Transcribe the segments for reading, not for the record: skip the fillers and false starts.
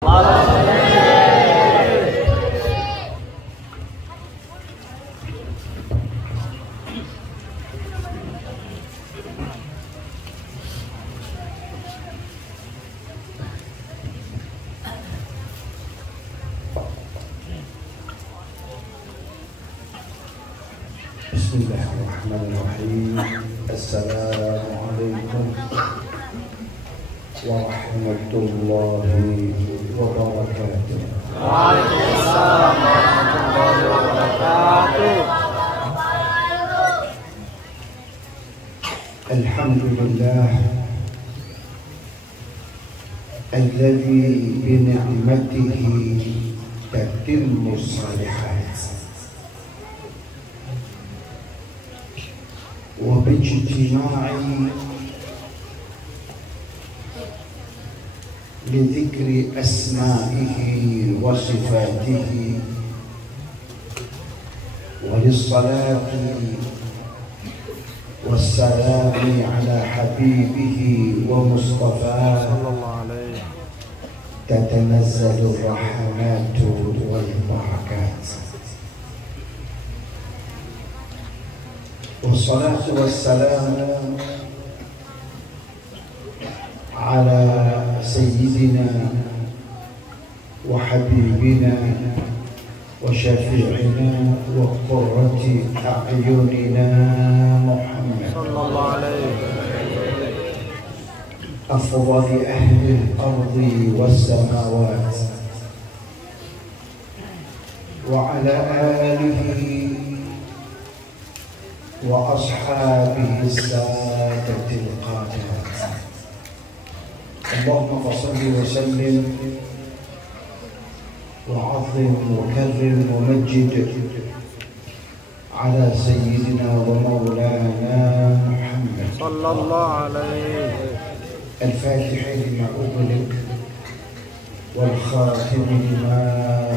Bismillahirrahmanirrahim. Assalamualaikum warahmatullahi wabarakatuh. Waalaikumsalam warahmatullahi wabarakatuh. Alhamdulillah alladzi bi ni'matihi tatimmu shalihat وباجتماع لذكر أسمائه وصفاته وللصلاة والسلام على حبيبه ومصطفاه تتنزل الرحمات والبركات والصلاة والسلام على سيدنا وحبيبنا وشفيعنا وقرة أعيننا محمد صلى الله عليه أفضل أهل الأرض والسماوات وعلى آله وأصحابه السادة القادات. اللهم صل وسلم وعظم وكرم ومجد على سيدنا ومولانا محمد صلى الله عليه الفاتح لما أغلق والخاتم لما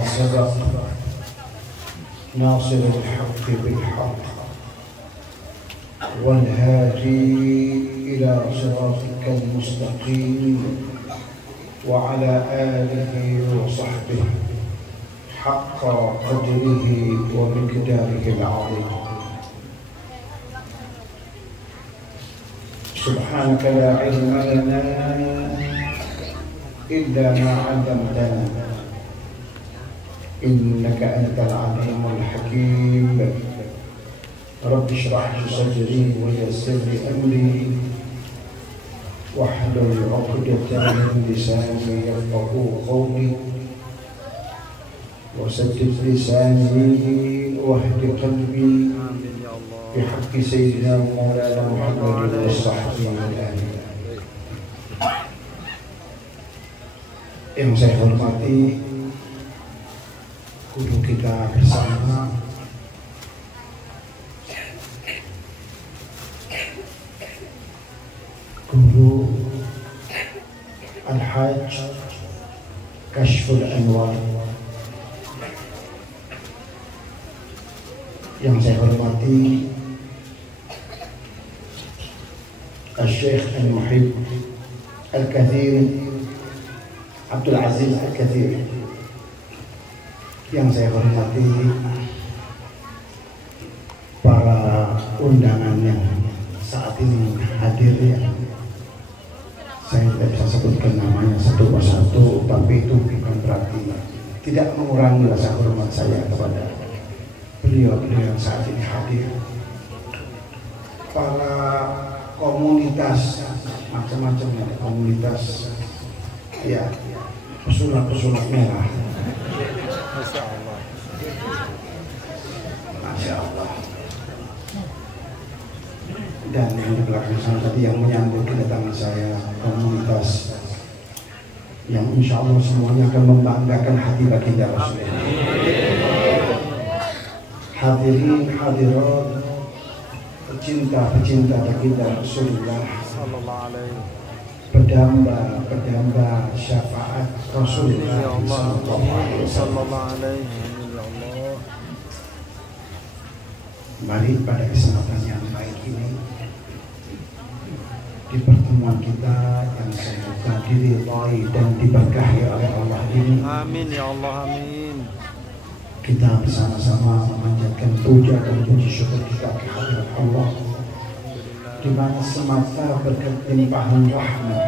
سبق ناصر الحق بالحق والهادي إلى صراطك المستقيم وعلى آله وصحبه حق قدره ومقداره العظيم. سبحانك لا علم لنا إلا ما علمتنا إنك أنت العليم الحكيم. رب اشرح لي صدري ويسر لي أمري واحلل عقدة من لساني يفقهوا قولي وسدد لساني واهد قلبي بحق سيدنا مولانا محمد وصحبه الآمين. Yang saya hormati guru kita bersama Guru Al-Hajj Kashful Anwar, yang saya hormati Al-Syekh Al-Muhib Al-Kathir Abdul Aziz Al-Kathir, yang saya hormati para undangan yang saat ini hadir, ya. Saya tidak bisa sebutkan namanya satu persatu, tapi itu bukan berarti tidak mengurangi rasa hormat saya kepada beliau-beliau yang saat ini hadir. Para komunitas macam-macam, ada komunitas ya pesulap-pesulap merah. Masya Allah. Masya Allah. Dan yang di belakang sana tadi yang menyambut kedatangan saya, komunitas yang insya Allah semuanya akan membanggakan hati baginda Rasulullah. Hadirin hadirat, pecinta-pecinta baginda Rasulullah, pedamba syafaat Rasulullah sallallahu alaihi wasallam. Mari pada kesempatan yang baik ini di pertemuan kita yang semoga diridhai dan diberkahi oleh Allah ini. Amin ya Allah, amin. Kita bersama-sama memanjatkan puja dan puji syukur kita kehadirat Allah, di mana semata berkat limpahan rahmat,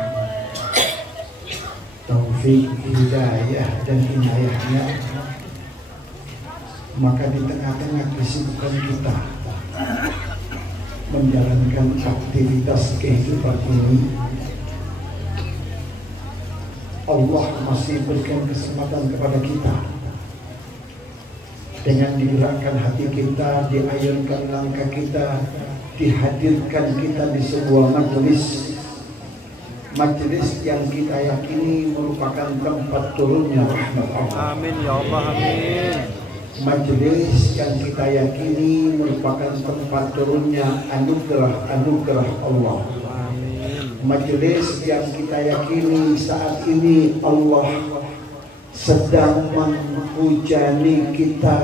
taufik, hidayah dan inayahnya, maka di tengah-tengah kesibukan kita menjalankan aktivitas kehidupan ini, Allah masih berikan kesempatan kepada kita dengan digerakkan hati kita, diayunkan langkah kita, dihadirkan kita di sebuah majelis yang kita yakini merupakan tempat turunnya rahmat Allah. Amin ya Allah, amin. Majelis yang kita yakini merupakan tempat turunnya anugerah Allah. Amin. Majelis yang kita yakini saat ini Allah sedang menghujani kita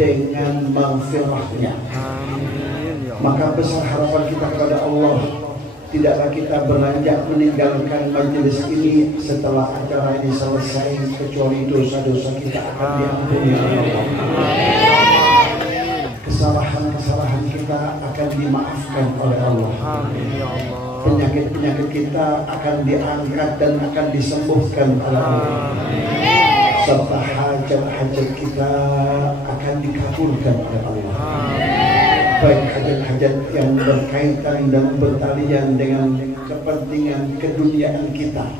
dengan maghfirahnya. Amin ya Allah. Maka besar harapan kita kepada Allah, tidaklah kita beranjak meninggalkan majelis ini setelah acara ini selesai, kecuali dosa-dosa kita akan diampuni oleh Allah. Kesalahan-kesalahan kita akan dimaafkan oleh Allah. Amin ya Allah. Penyakit-penyakit kita akan diangkat dan akan disembuhkan oleh Allah. Serta hajat-hajat kita akan dikabulkan oleh Allah. Baik hajat-hajat yang berkaitan dan bertalian dengan kepentingan keduniaan kita,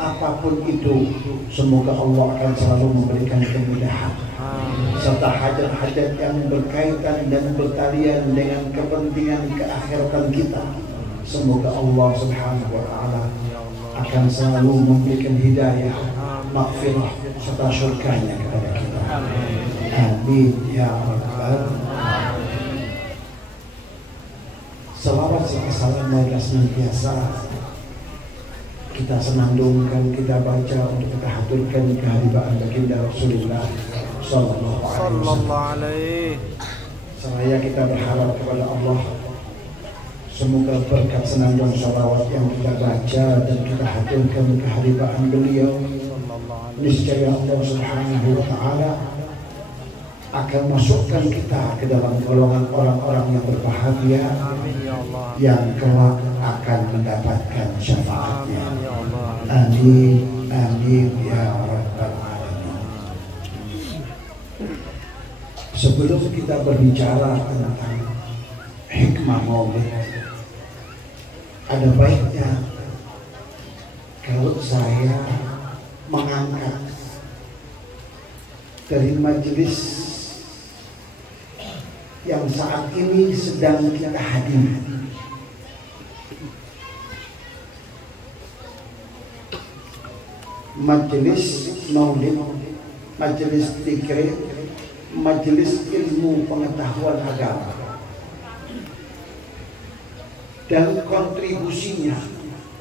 apapun itu, semoga Allah akan selalu memberikan kemudahan. Serta hajat-hajat yang berkaitan dan bertalian dengan kepentingan keakhiratan kita, semoga Allah Subhanahu wa Ta'ala akan selalu memberikan hidayah, maghfirah serta syurganya kepada kita. Amin ya rabbal alamin. Selawat serta salam marilah senantiasa kita senandungkan, kita baca untuk kita haturkan kehadiran baginda Rasulullah Sallallahu Alaihi. Seraya kita berharap kepada Allah, semoga berkat senandung salawat yang kita baca dan kita haturkan kehadiran beliau, niscaya Allah Subhanahu wa Ta'ala akan masukkan kita ke dalam golongan orang-orang yang berbahagia, yang kelak akan mendapatkan syafaatnya. Amin, amin ya rabbal alamin. Sebelum kita berbicara tentang hikmah maulid, ada baiknya kalau saya mengangkat dari majelis yang saat ini sedang kita hadiri. Majelis maulid, majelis zikir, majelis ilmu pengetahuan agama, dan kontribusinya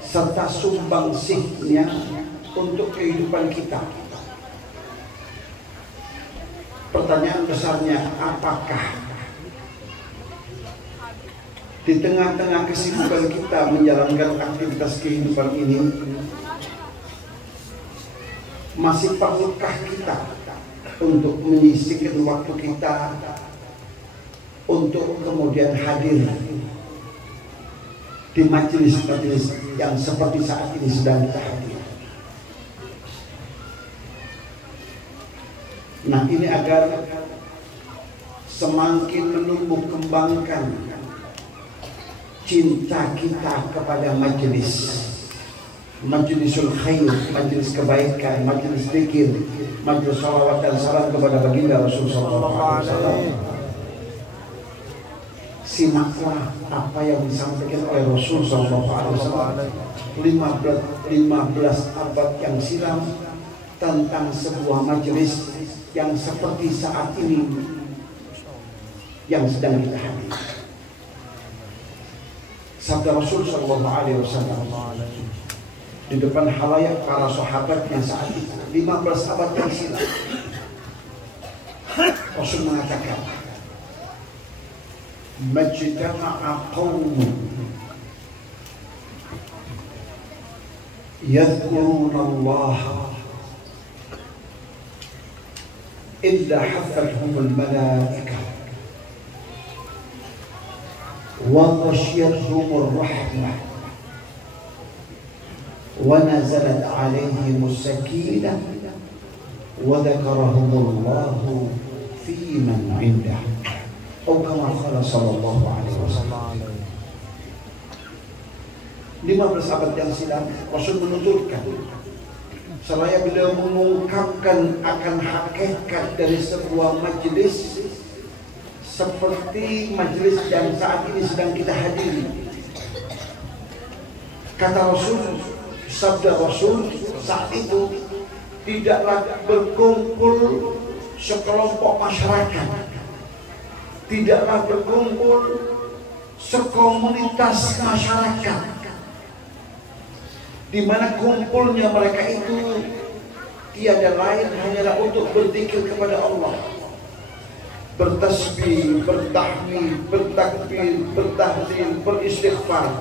serta sumbangsihnya untuk kehidupan kita. Pertanyaan besarnya, apakah di tengah-tengah kesibukan kita menjalankan aktivitas kehidupan ini, masih perlukah kita untuk menyisihkan waktu kita untuk kemudian hadir di majelis-majelis yang seperti saat ini sedang kita hadir? Nah, ini agar semakin menumbuh kembangkan cinta kita kepada majelisul khair, majelis kebaikan, majelis zikir, majelis salawat dan salam kepada baginda Rasulullah SAW. Simaklah apa yang disampaikan oleh Rasul SAW 15 abad yang silam tentang sebuah majelis yang seperti saat ini yang sedang kita hadiri. Sabda Rasul SAW di depan halayak para sahabatnya saat itu 15 abad yang silam, Rasul mengatakan, majtama'a qaumun yadhkuruna Allah illa hafathumul malaikah wa ghasyiyatuhumur rahmah wa nazalat alaihimus sakinah wa dzakarahumullahu fi man 'indah atau kama qala sallallahu alaihi wasallam. 15 abad yang silam Rasul menuturkan, seraya beliau mengungkapkan akan hakikat dari sebuah majelis seperti majelis yang saat ini sedang kita hadiri. Kata Rasul, sabda Rasul saat itu, tidaklah berkumpul sekelompok masyarakat, tidaklah berkumpul sekomunitas masyarakat, di mana kumpulnya mereka itu tiada lain hanyalah untuk berzikir kepada Allah, bertasbih, bertahmid, bertakbir, bertahlil, beristighfar,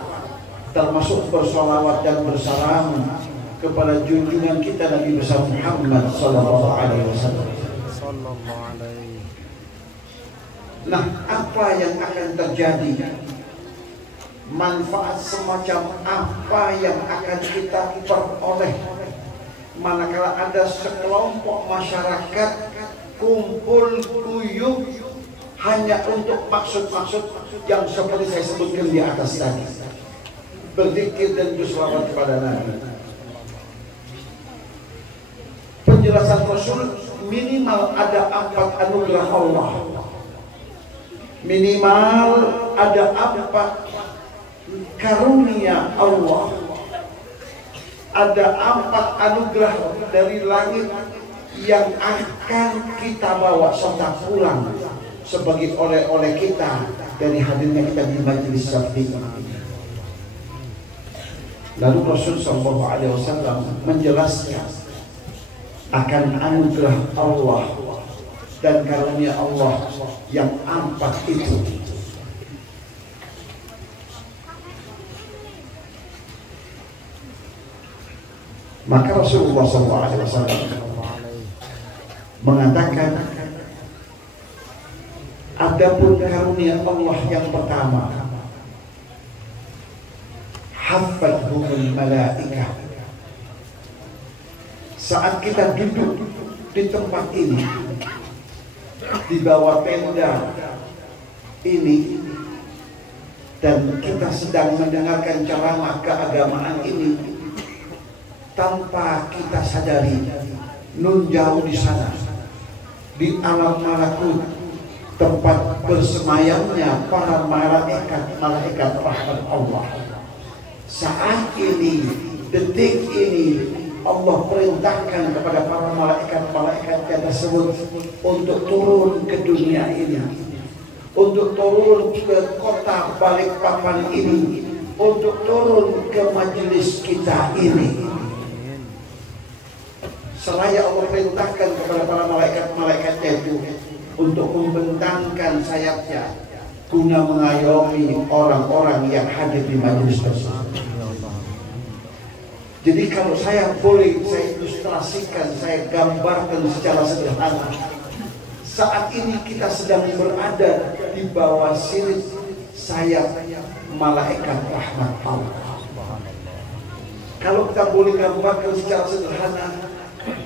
termasuk bersolawat dan bersalam kepada junjungan kita Nabi besar Muhammad sallallahu alaihi wasallam. Nah, apa yang akan terjadi? Manfaat semacam apa yang akan kita peroleh manakala ada sekelompok masyarakat kumpul guyup hanya untuk maksud-maksud yang seperti saya sebutkan di atas tadi, berzikir dan berselawat kepada Nabi. Penjelasan Rasul, minimal ada 4 anugerah Allah, minimal ada 4 karunia Allah, ada 4 anugerah dari langit yang akan kita bawa serta pulang sebagai oleh-oleh kita dari hadirnya kita di majelis seperti ini. Lalu Rasul sallallahu alaihi wasallam menjelaskan akan anugerah Allah dan karunia Allah yang 4 itu. Maka Rasulullah SAW mengatakan, adapun karunia Allah yang pertama, hafathumul malaikah. Saat kita duduk di tempat ini, di bawah tenda ini, dan kita sedang mendengarkan ceramah keagamaan ini, tanpa kita sadari, nun jauh di sana, di alam malakut, tempat bersemayamnya para malaikat rahmat Allah. Saat ini, detik ini, Allah perintahkan kepada para malaikat tersebut untuk turun ke dunia ini, untuk turun ke kota Balikpapan ini, untuk turun ke majelis kita ini. Seraya Allah perintahkan kepada para malaikat-malaikatnya itu untuk membentangkan sayapnya guna mengayomi orang-orang yang hadir di majelis tersebut. Jadi kalau saya boleh saya ilustrasikan, saya gambarkan secara sederhana, saat ini kita sedang berada di bawah sirip sayap malaikat rahmat Allah. Kalau kita boleh gambarkan secara sederhana,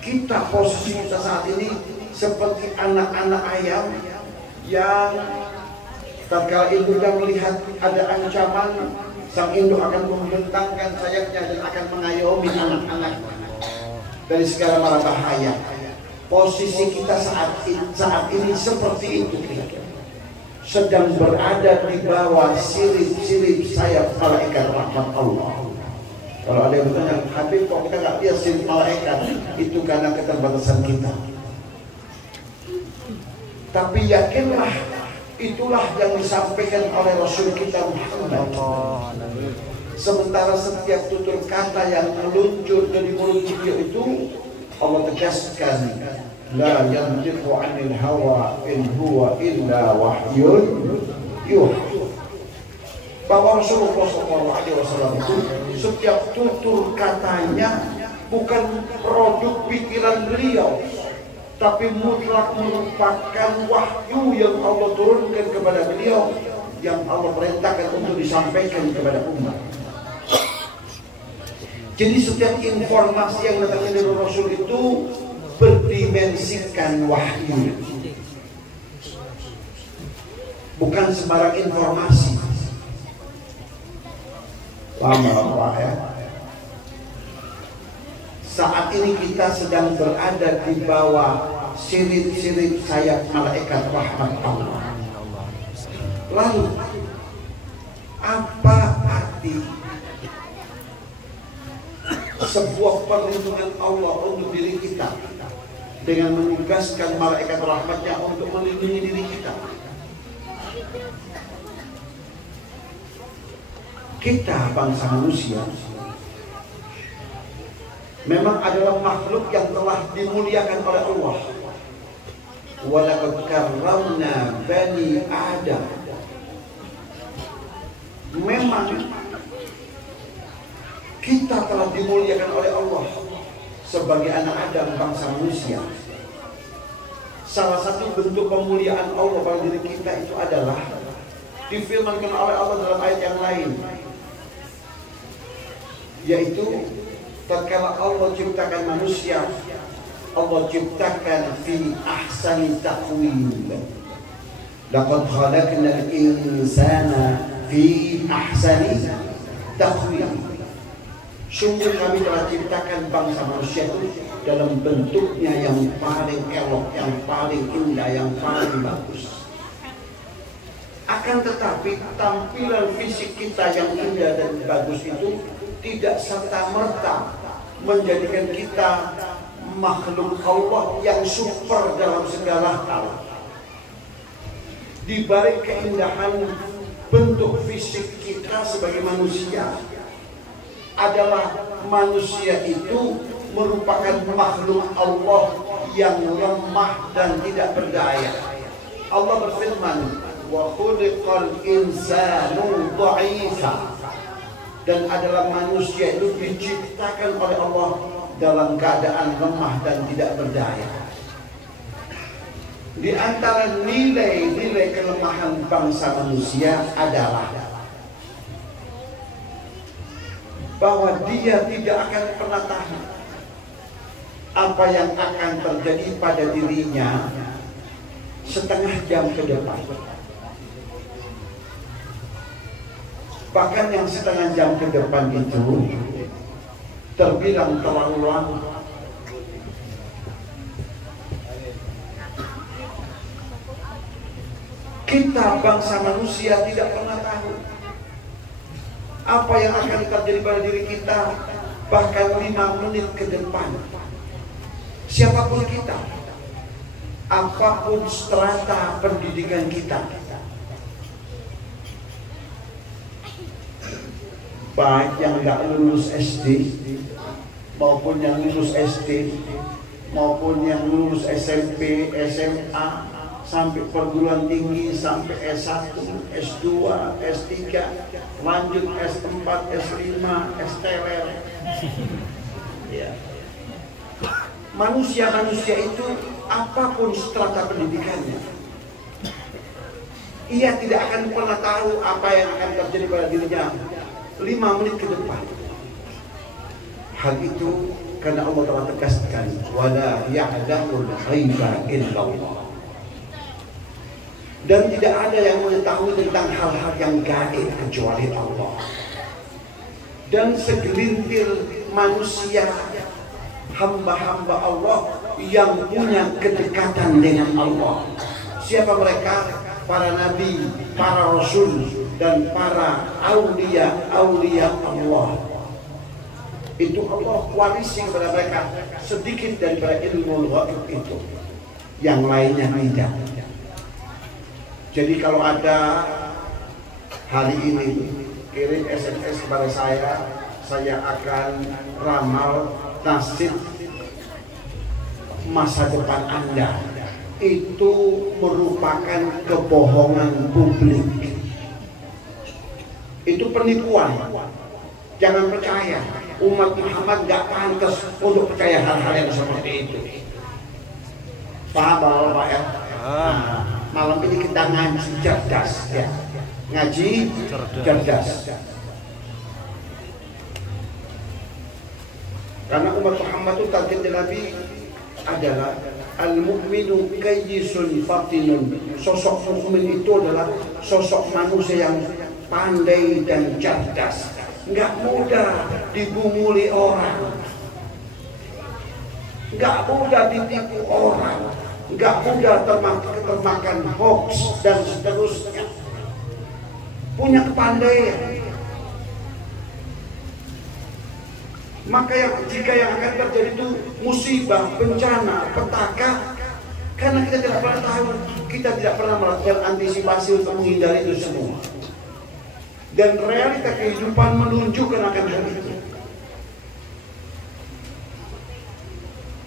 kita posisi kita saat ini seperti anak-anak ayam yang tatkala induknya melihat ada ancaman, sang induk akan membentangkan sayapnya dan akan mengayomi anak-anak dari segala mara bahaya. Posisi kita saat ini seperti itu, sedang berada di bawah sirip-sirip sayap malaikat rahmat Allah. Kalau ada yang bertanya, Habib kok kita nggak lihat sirip malaikat? Itu karena keterbatasan kita. Tapi yakinlah, itulah yang disampaikan oleh Rasul kita Muhammad. Sementara setiap tutur kata yang meluncur dari mulut beliau itu, Allah tegaskan, la yantiqu 'anil hawa in huwa illa wahyun yuha. bahwa Rasulullah SAW itu setiap tutur katanya bukan produk pikiran beliau, tapi mutlak merupakan wahyu yang Allah turunkan kepada beliau, yang Allah perintahkan untuk disampaikan kepada umat. Jadi setiap informasi yang datang dari Rasul itu berdimensikan wahyu, bukan sembarang informasi. Lama ya. Saat ini kita sedang berada di bawah sirip-sirip sayap malaikat rahmat Allah. Lalu apa arti sebuah perlindungan Allah untuk diri kita dengan menugaskan malaikat rahmatnya untuk melindungi diri kita? Kita bangsa manusia memang adalah makhluk yang telah dimuliakan oleh Allah. Walaqad karramna bani Adam. Memang kita telah dimuliakan oleh Allah sebagai anak Adam, bangsa manusia. Salah satu bentuk pemuliaan Allah pada diri kita itu adalah difirmankan oleh Allah dalam ayat yang lain, yaitu tatkala Allah ciptakan manusia, Allah ciptakan fi ahsani taqwim. Laqad khalaqnal insana fi ahsani taqwim. Sungguh kami telah ciptakan bangsa manusia itu dalam bentuknya yang paling elok, yang paling indah, yang paling bagus. Akan tetapi tampilan fisik kita yang indah dan bagus itu tidak serta-merta menjadikan kita makhluk Allah yang super dalam segala hal. Di balik keindahan bentuk fisik kita sebagai manusia, adalah manusia itu merupakan makhluk Allah yang lemah dan tidak berdaya. Allah berfirman, wa khuliqal insanu dha'ifa, dan adalah manusia itu diciptakan oleh Allah dalam keadaan lemah dan tidak berdaya. Di antara nilai-nilai kelemahan bangsa manusia adalah bahwa dia tidak akan pernah tahu apa yang akan terjadi pada dirinya setengah jam ke depan. Bahkan yang setengah jam ke depan itu terbilang terlalu lama. Kita bangsa manusia tidak pernah tahu apa yang akan terjadi pada diri kita bahkan 5 menit ke depan. Siapapun kita, apapun strata pendidikan kita, baik yang nggak lulus SD maupun yang lulus SD maupun yang lulus SMP, SMA, sampai perguruan tinggi, sampai S1, S2, S3, lanjut S4, S5, STLR. Ya. Manusia-manusia itu apapun strata pendidikannya, ia tidak akan pernah tahu apa yang akan terjadi pada dirinya 5 menit ke depan. Hal itu karena Allah telah tegaskan, wala ya'lamul ghaiba illallah. Dan tidak ada yang mengetahui tentang hal-hal yang gaib kecuali Allah. Dan segelintir manusia, hamba-hamba Allah yang punya kedekatan dengan Allah. Siapa mereka? Para nabi, para rasul, dan para aulia Allah. Itu Allah warisi kepada mereka sedikit daripada ilmu ghaib itu, yang lainnya tidak. Jadi kalau ada hari ini kirim SMS kepada saya akan ramal nasib masa depan Anda, itu merupakan kebohongan publik. Itu penipuan. Jangan percaya. Umat Muhammad gak pantas untuk percaya hal-hal yang seperti itu. Paham Bapak ya? Nah, malam ini kita ngaji cerdas ya. Ngaji cerdas. Karena umat Muhammad itu target Nabi adalah al-mu'minu kayyisun fatinun. Sosok mukmin itu adalah sosok manusia yang pandai dan cerdas, nggak mudah dibunguli orang, nggak mudah ditipu orang, nggak mudah termakan hoax dan seterusnya. Punya kepandaian. Maka jika yang akan terjadi itu musibah, bencana, petaka, karena kita tidak pernah tahu, kita tidak pernah melakukan antisipasi untuk menghindari itu semua. Dan realita kehidupan menunjukkan akan hal itu.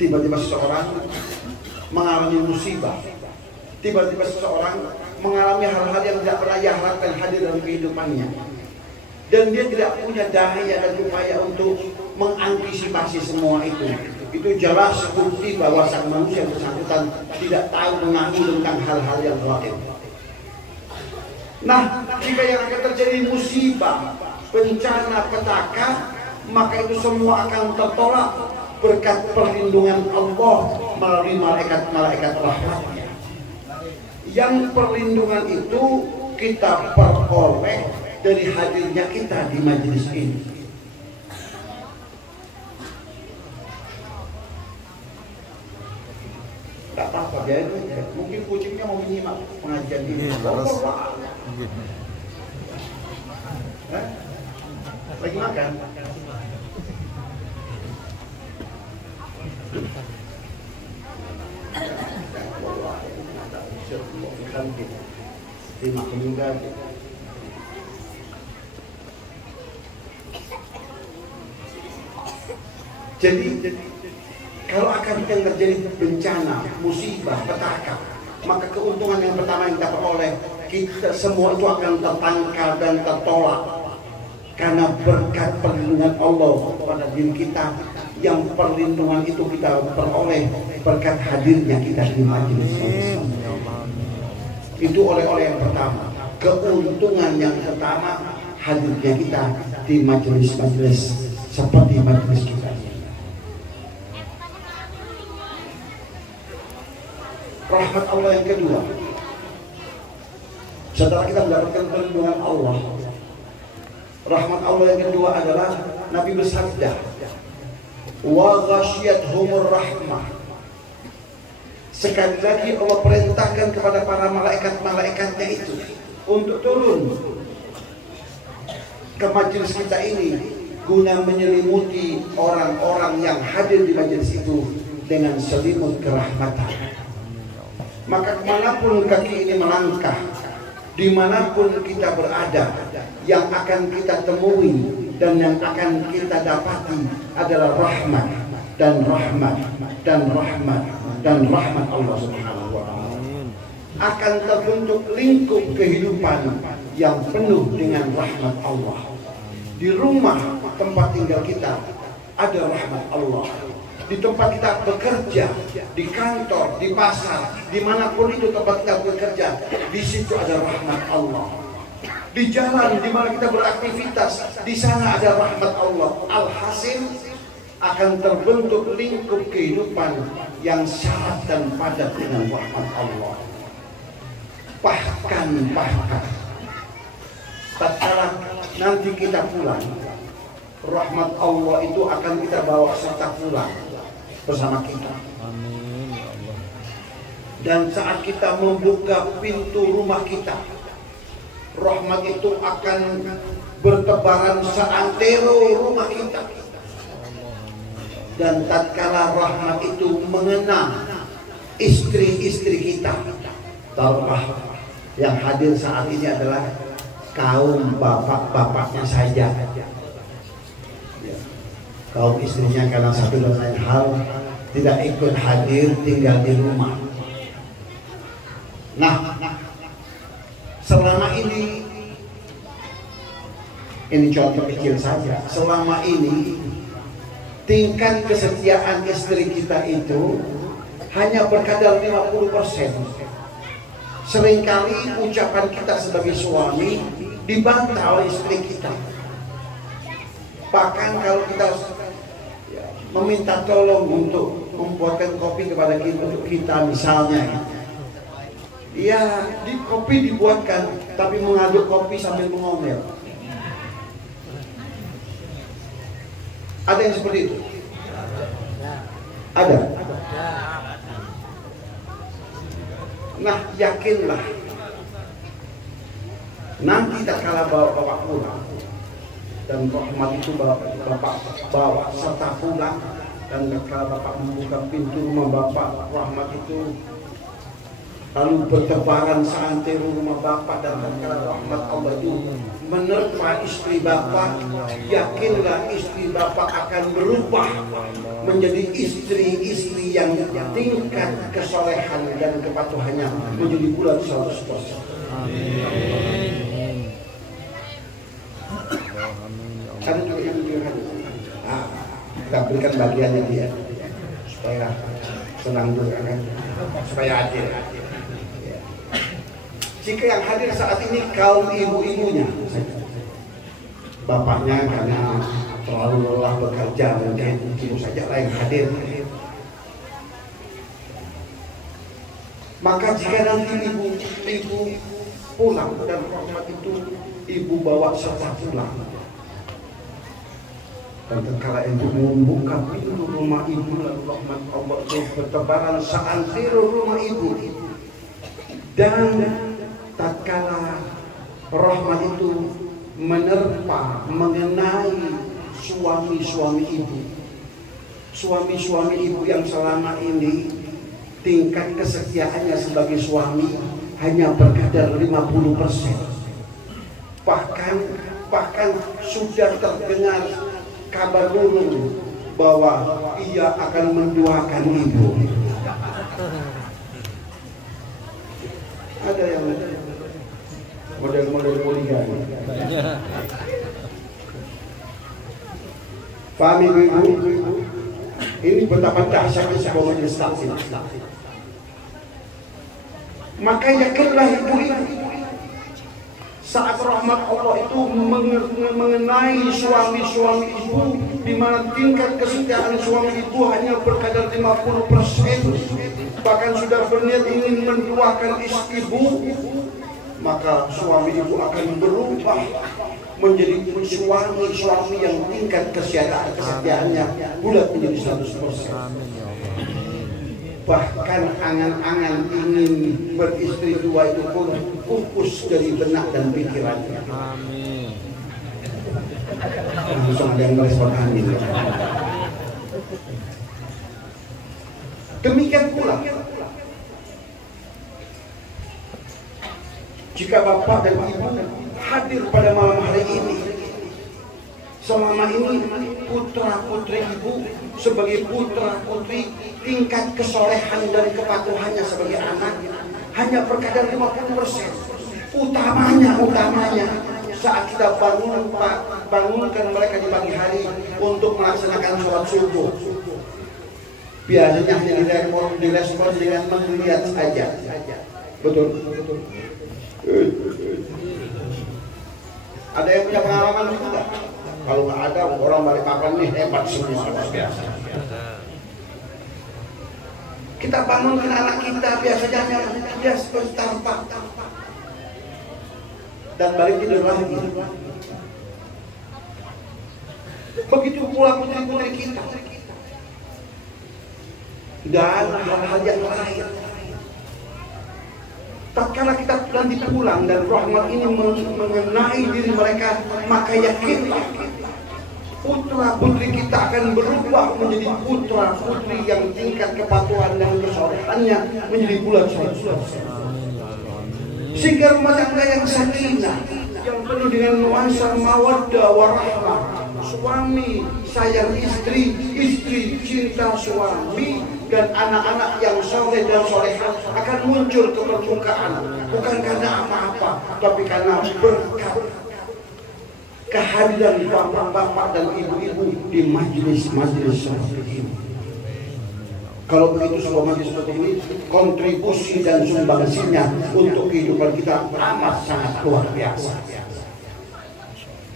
Tiba-tiba seseorang mengalami musibah, tiba-tiba seseorang mengalami hal-hal yang tidak pernah ia harapkan hadir dalam kehidupannya, dan dia tidak punya daya dan upaya untuk mengantisipasi semua itu. Itu jelas bukti bahwa sang manusia bersangkutan tidak tahu mengaku tentang hal-hal yang gaib. Nah, jika yang akan terjadi musibah, bencana, petaka, maka itu semua akan tertolak berkat perlindungan Allah melalui malaikat-malaikat rahmatnya. Yang perlindungan itu kita peroleh dari hadirnya kita di majelis ini. Tak apa-apa, jadi mungkin kucingnya mau menyimak pengajian ini. Lagi makan? Terima juga. Jadi kalau akan terjadi bencana, musibah, petaka, maka keuntungan yang pertama yang kita peroleh, kita semua itu akan tertangkal dan tertolak karena berkat perlindungan Allah pada diri kita. Yang perlindungan itu kita peroleh berkat hadirnya kita di majelis ini. Itu oleh-oleh yang pertama. Keuntungan yang pertama hadirnya kita di majelis-majelis seperti majelis kita. Rahmat Allah yang kedua, setelah kita mendapatkan perlindungan Allah, rahmat Allah yang kedua adalah Nabi bersabda, wa ghasyiyatuhumur rahmah. Sekali lagi Allah perintahkan kepada para malaikat-malaikatnya itu untuk turun ke majelis kita ini guna menyelimuti orang-orang yang hadir di majelis itu dengan selimut kerahmatan. Maka kemanapun kaki ini melangkah, dimanapun kita berada, yang akan kita temui dan yang akan kita dapati adalah rahmat dan rahmat dan rahmat dan rahmat Allah Subhanahu wa Ta'ala. Akan terbentuk lingkup kehidupan yang penuh dengan rahmat Allah. Di rumah tempat tinggal kita ada rahmat Allah. Di tempat kita bekerja, di kantor, di pasar, dimanapun itu tempat kita bekerja, di situ ada rahmat Allah. Di jalan dimana kita beraktivitas, di sana ada rahmat Allah. Alhasil akan terbentuk lingkup kehidupan yang syarat dan padat dengan rahmat Allah. Bahkan tatkala nanti kita pulang, rahmat Allah itu akan kita bawa serta pulang bersama kita. Amin ya Allah. Dan saat kita membuka pintu rumah kita, rahmat itu akan bertebaran seantero rumah kita. Dan tatkala rahmat itu mengenang istri-istri kita, taruhlah yang hadir saat ini adalah kaum bapak-bapaknya saja. Kaum istrinya karena satu dan lain hal tidak ikut hadir, tinggal di rumah. Nah, selama ini Ini contoh kecil saja. Selama ini tingkat kesetiaan istri kita itu hanya berkadar 50%. Seringkali ucapan kita sebagai suami dibantah oleh istri kita. Bahkan kalau kita meminta tolong untuk membuatkan kopi kepada kita misalnya, ya di kopi dibuatkan, tapi mengaduk kopi sambil mengomel. Ada yang seperti itu? Ada. Nah, yakinlah nanti tak kalah bapak pulang dan rahmat itu bapak bawa serta pulang, dan tak kalah bapak membuka pintu rumah bapak, rahmat itu lalu bertebaran seantero rumah bapak, dan tak kalah rahmat Allah itu menerpa istri bapak, yakinlah istri bapak akan berubah menjadi istri-istri yang tingkat kesolehan dan kepatuhannya menjadi bulat 100%. Kan juga yang kita berikan bagiannya dia supaya senang juga kan, supaya adil. Jika yang hadir saat ini kaum ibu-ibunya, bapaknya karena terlalu lelah bekerja dan ibu saja lah yang hadir, maka jika nanti ibu pulang dan rahmat itu ibu bawa serta pulang, dan tatkala ibu membuka pintu rumah ibu, lalu rahmat Allah itu bertebaran seantero rumah ibu, dan tatkala rahmat itu menerpa mengenai suami-suami ibu yang selama ini tingkat kesetiaannya sebagai suami hanya berkadar 50%, bahkan sudah terdengar kabar burung bahwa ia akan menduakan ibu. Ada yang model-model poligami. Paham ibu? Ini betapa dahsyatnya sebuah majelis taklim. Maka yakinlah ibu-ibu, saat rahmat Allah itu mengenai suami-suami ibu, di mana tingkat kesetiaan suami ibu hanya berkadar 50%, bahkan sudah berniat ingin menduakan istri ibu, maka suami ibu akan berubah menjadi suami yang tingkat kesetiaannya bulat menjadi 100%. Bahkan angan-angan ingin beristri dua itu pun pupus dari benak dan pikirannya. Amin. Langsung ada yang merespon amin. Demikian pula jika bapak dan ibu hadir pada malam hari ini, selama ini putra putri ibu sebagai putra putri tingkat kesolehan dan kepatuhannya sebagai anak hanya berkadar 50%. Utamanya saat kita bangunkan mereka di pagi hari untuk melaksanakan sholat subuh, biasanya hanya direspon dengan melihat saja. Betul. Ada yang punya pengalaman itu enggak? Kalau nggak ada, orang Balikpapan nih hebat semua, luar biasa. Kita bangunkan anak kita biasanya dia sebentar dan balik tidur lagi. Begitu pula putri-putri kita dan hal-hal yang lain. Tatkala kita nanti pulang dan rahmat ini mengenai diri mereka, maka yakinlah putra putri kita akan berubah menjadi putra putri yang tingkat kepatuhan dan kesolehannya menjadi bulat 100%. Sehingga rumah tangga yang sakinah, yang penuh dengan nuansa mawaddah warahmah, suami sayang istri, istri cinta suami, dan anak-anak yang soleh dan solehah akan muncul ke permukaan, bukan karena apa-apa, tapi karena berkat kehadiran bapak-bapak dan ibu-ibu di majelis-majelis seperti ini. Kalau begitu sebuah majelis seperti ini, kontribusi dan sumbangsinya untuk kehidupan kita amat sangat luar biasa.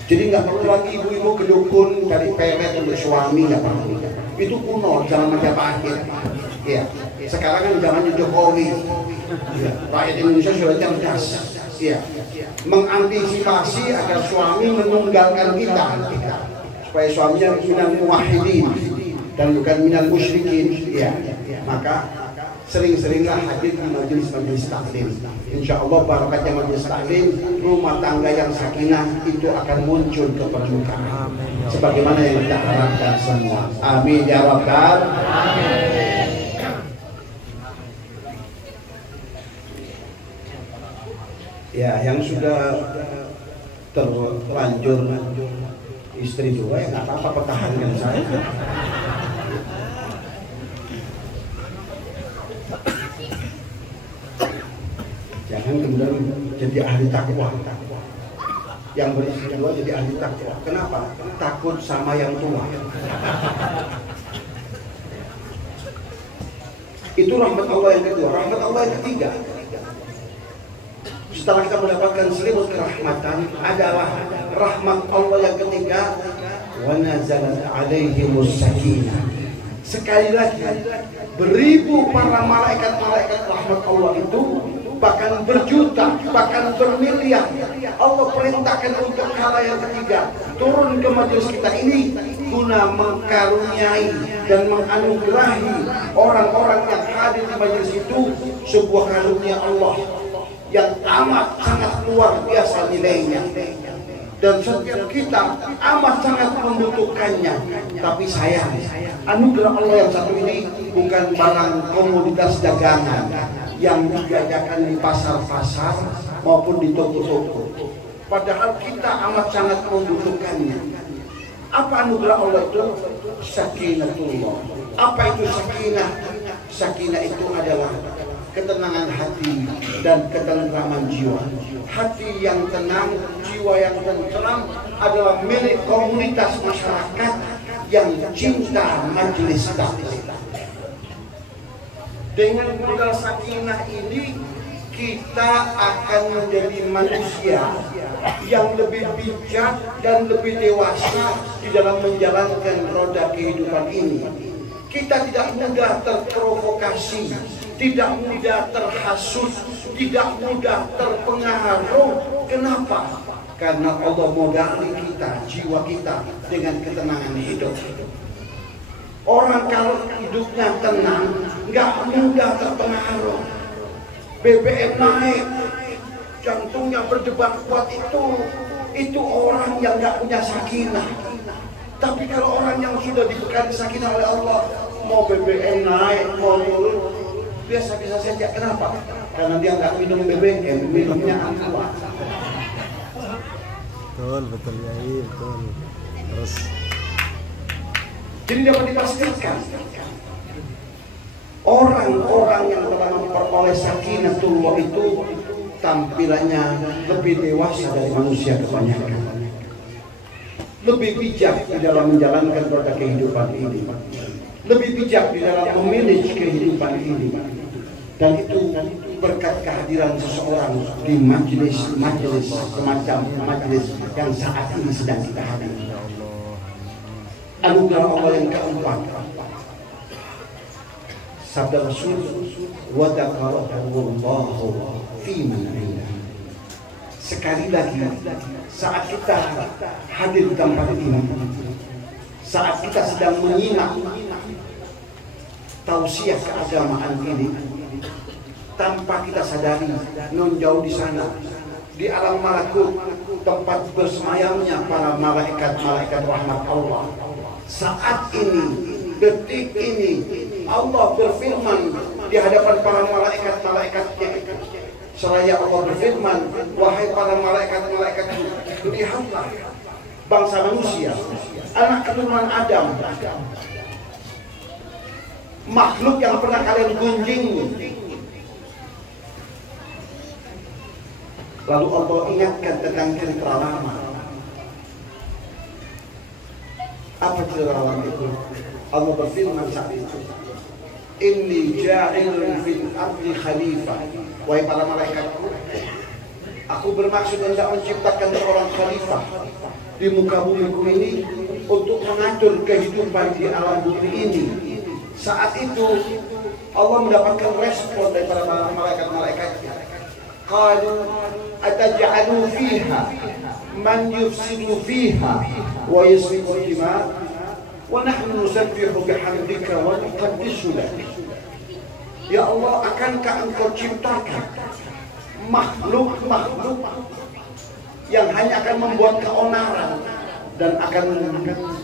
Jadi nggak perlu lagi ibu-ibu ke dukun cari pelet untuk suami, nggak perlu. Itu kuno, zaman Majapahit. Ya, sekarang kan zamannya Jokowi. Ya, rakyat Indonesia sudah cerdas. Ya, mengantisipasi agar suami menunggalkan kita, supaya suaminya minal muwahhidin dan bukan minal musyrikin. Ya, maka sering-seringlah hadir di majelis-majelis taklim. Insya Allah barakatnya majelis taklim, rumah tangga yang sakinah itu akan muncul ke permukaan. Sebagaimana yang kita harapkan semua. Amin ya rabbal alamin. Ya, yang sudah terlanjur istri juga ya nggak apa-apa, pertahankan saya. Jangan kemudian jadi ahli takwa. Yang beristri kedua jadi ahli takwa. Kenapa? Takut sama yang tua. Itu rahmat Allah yang kedua. Rahmat Allah yang ketiga, setelah kita mendapatkan selimut kerahmatan, adalah rahmat Allah yang ketiga, wa nazalat alaihimus sakinah. Sekali lagi, beribu para malaikat-malaikat rahmat Allah itu, bahkan berjuta, bahkan bermiliar, Allah perintahkan untuk hal yang ketiga turun ke majelis kita ini guna mengkaruniai dan menganugerahi orang-orang yang hadir di majelis itu sebuah karunia Allah yang amat sangat luar biasa nilainya, dan setiap kita amat sangat membutuhkannya. Tapi sayang, anugerah Allah yang satu ini bukan barang komoditas dagangan yang dijajakan di pasar-pasar maupun di toko-toko. Padahal kita amat sangat membutuhkannya. Apa anugerah Allah itu? Sakinatullah. Apa itu sakinah? Sakinah itu adalah ketenangan hati dan ketentraman jiwa. Hati yang tenang, jiwa yang tenteram adalah milik komunitas masyarakat yang cinta majelis taklim. Dengan modal sakinah ini, kita akan menjadi manusia yang lebih bijak dan lebih dewasa di dalam menjalankan roda kehidupan ini. Kita tidak mudah terprovokasi, tidak mudah terhasut, tidak mudah terpengaruh. Kenapa? Karena Allah modali kita, jiwa kita dengan ketenangan hidup. Orang kalau hidupnya tenang, nggak mudah terpengaruh. BBM naik, jantungnya berdebar kuat, itu orang yang nggak punya sakinah. Tapi kalau orang yang sudah dibekali sakinah oleh Allah, mau BBM naik, mau turun, biasa-biasa saja. Kenapa? Karena dia nggak minum BBM, minumnya aqua. Betul ya, betul. Terus jadi dapat dipastikan orang-orang yang telah memperoleh sakinatullah itu tampilannya lebih dewasa dari manusia kebanyakan, lebih bijak di dalam menjalankan roda kehidupan ini, lebih bijak di dalam memilih kehidupan ini. Dan itu berkat kehadiran seseorang di majelis semacam majelis yang saat ini sedang kita hadiri. Anugerah Allah yang keempat, sabda Rasul, wa dzakarahu fi man indah. Sekali lagi, saat kita hadir di tempat ini, saat kita sedang menyimak tausiah keagamaan ini, tanpa kita sadari, non jauh di sana, di alam malakut, tempat bersemayamnya para malaikat-malaikat rahmat Allah. Saat ini, detik ini, Allah berfirman di hadapan para malaikat-malaikatnya. Seraya Allah berfirman, wahai para malaikat-malaikatku, lihatlah bangsa manusia, anak keturunan Adam, makhluk yang pernah kalian gunjingi. Lalu Allah ingatkan tentang cerita lama. Apa cerawan itu? Allah berfirman saat itu, Inni ja'ilun fil ardi khalifah. Wahai para malaikatku, aku bermaksud hendak menciptakan seorang khalifah di muka bumi ini untuk mengatur kehidupan di alam bumi ini. Saat itu Allah mendapatkan respon dari para malaikat-malaikatnya. Qalu ataj'alu fiha man yufsidu fiha wa yasfiku dima wa nahnu nusabbihu bihamdika wa nuqaddisu lak. Ya Allah, akankah engkau ciptakan makhluk-makhluk yang hanya akan membuat keonaran dan akan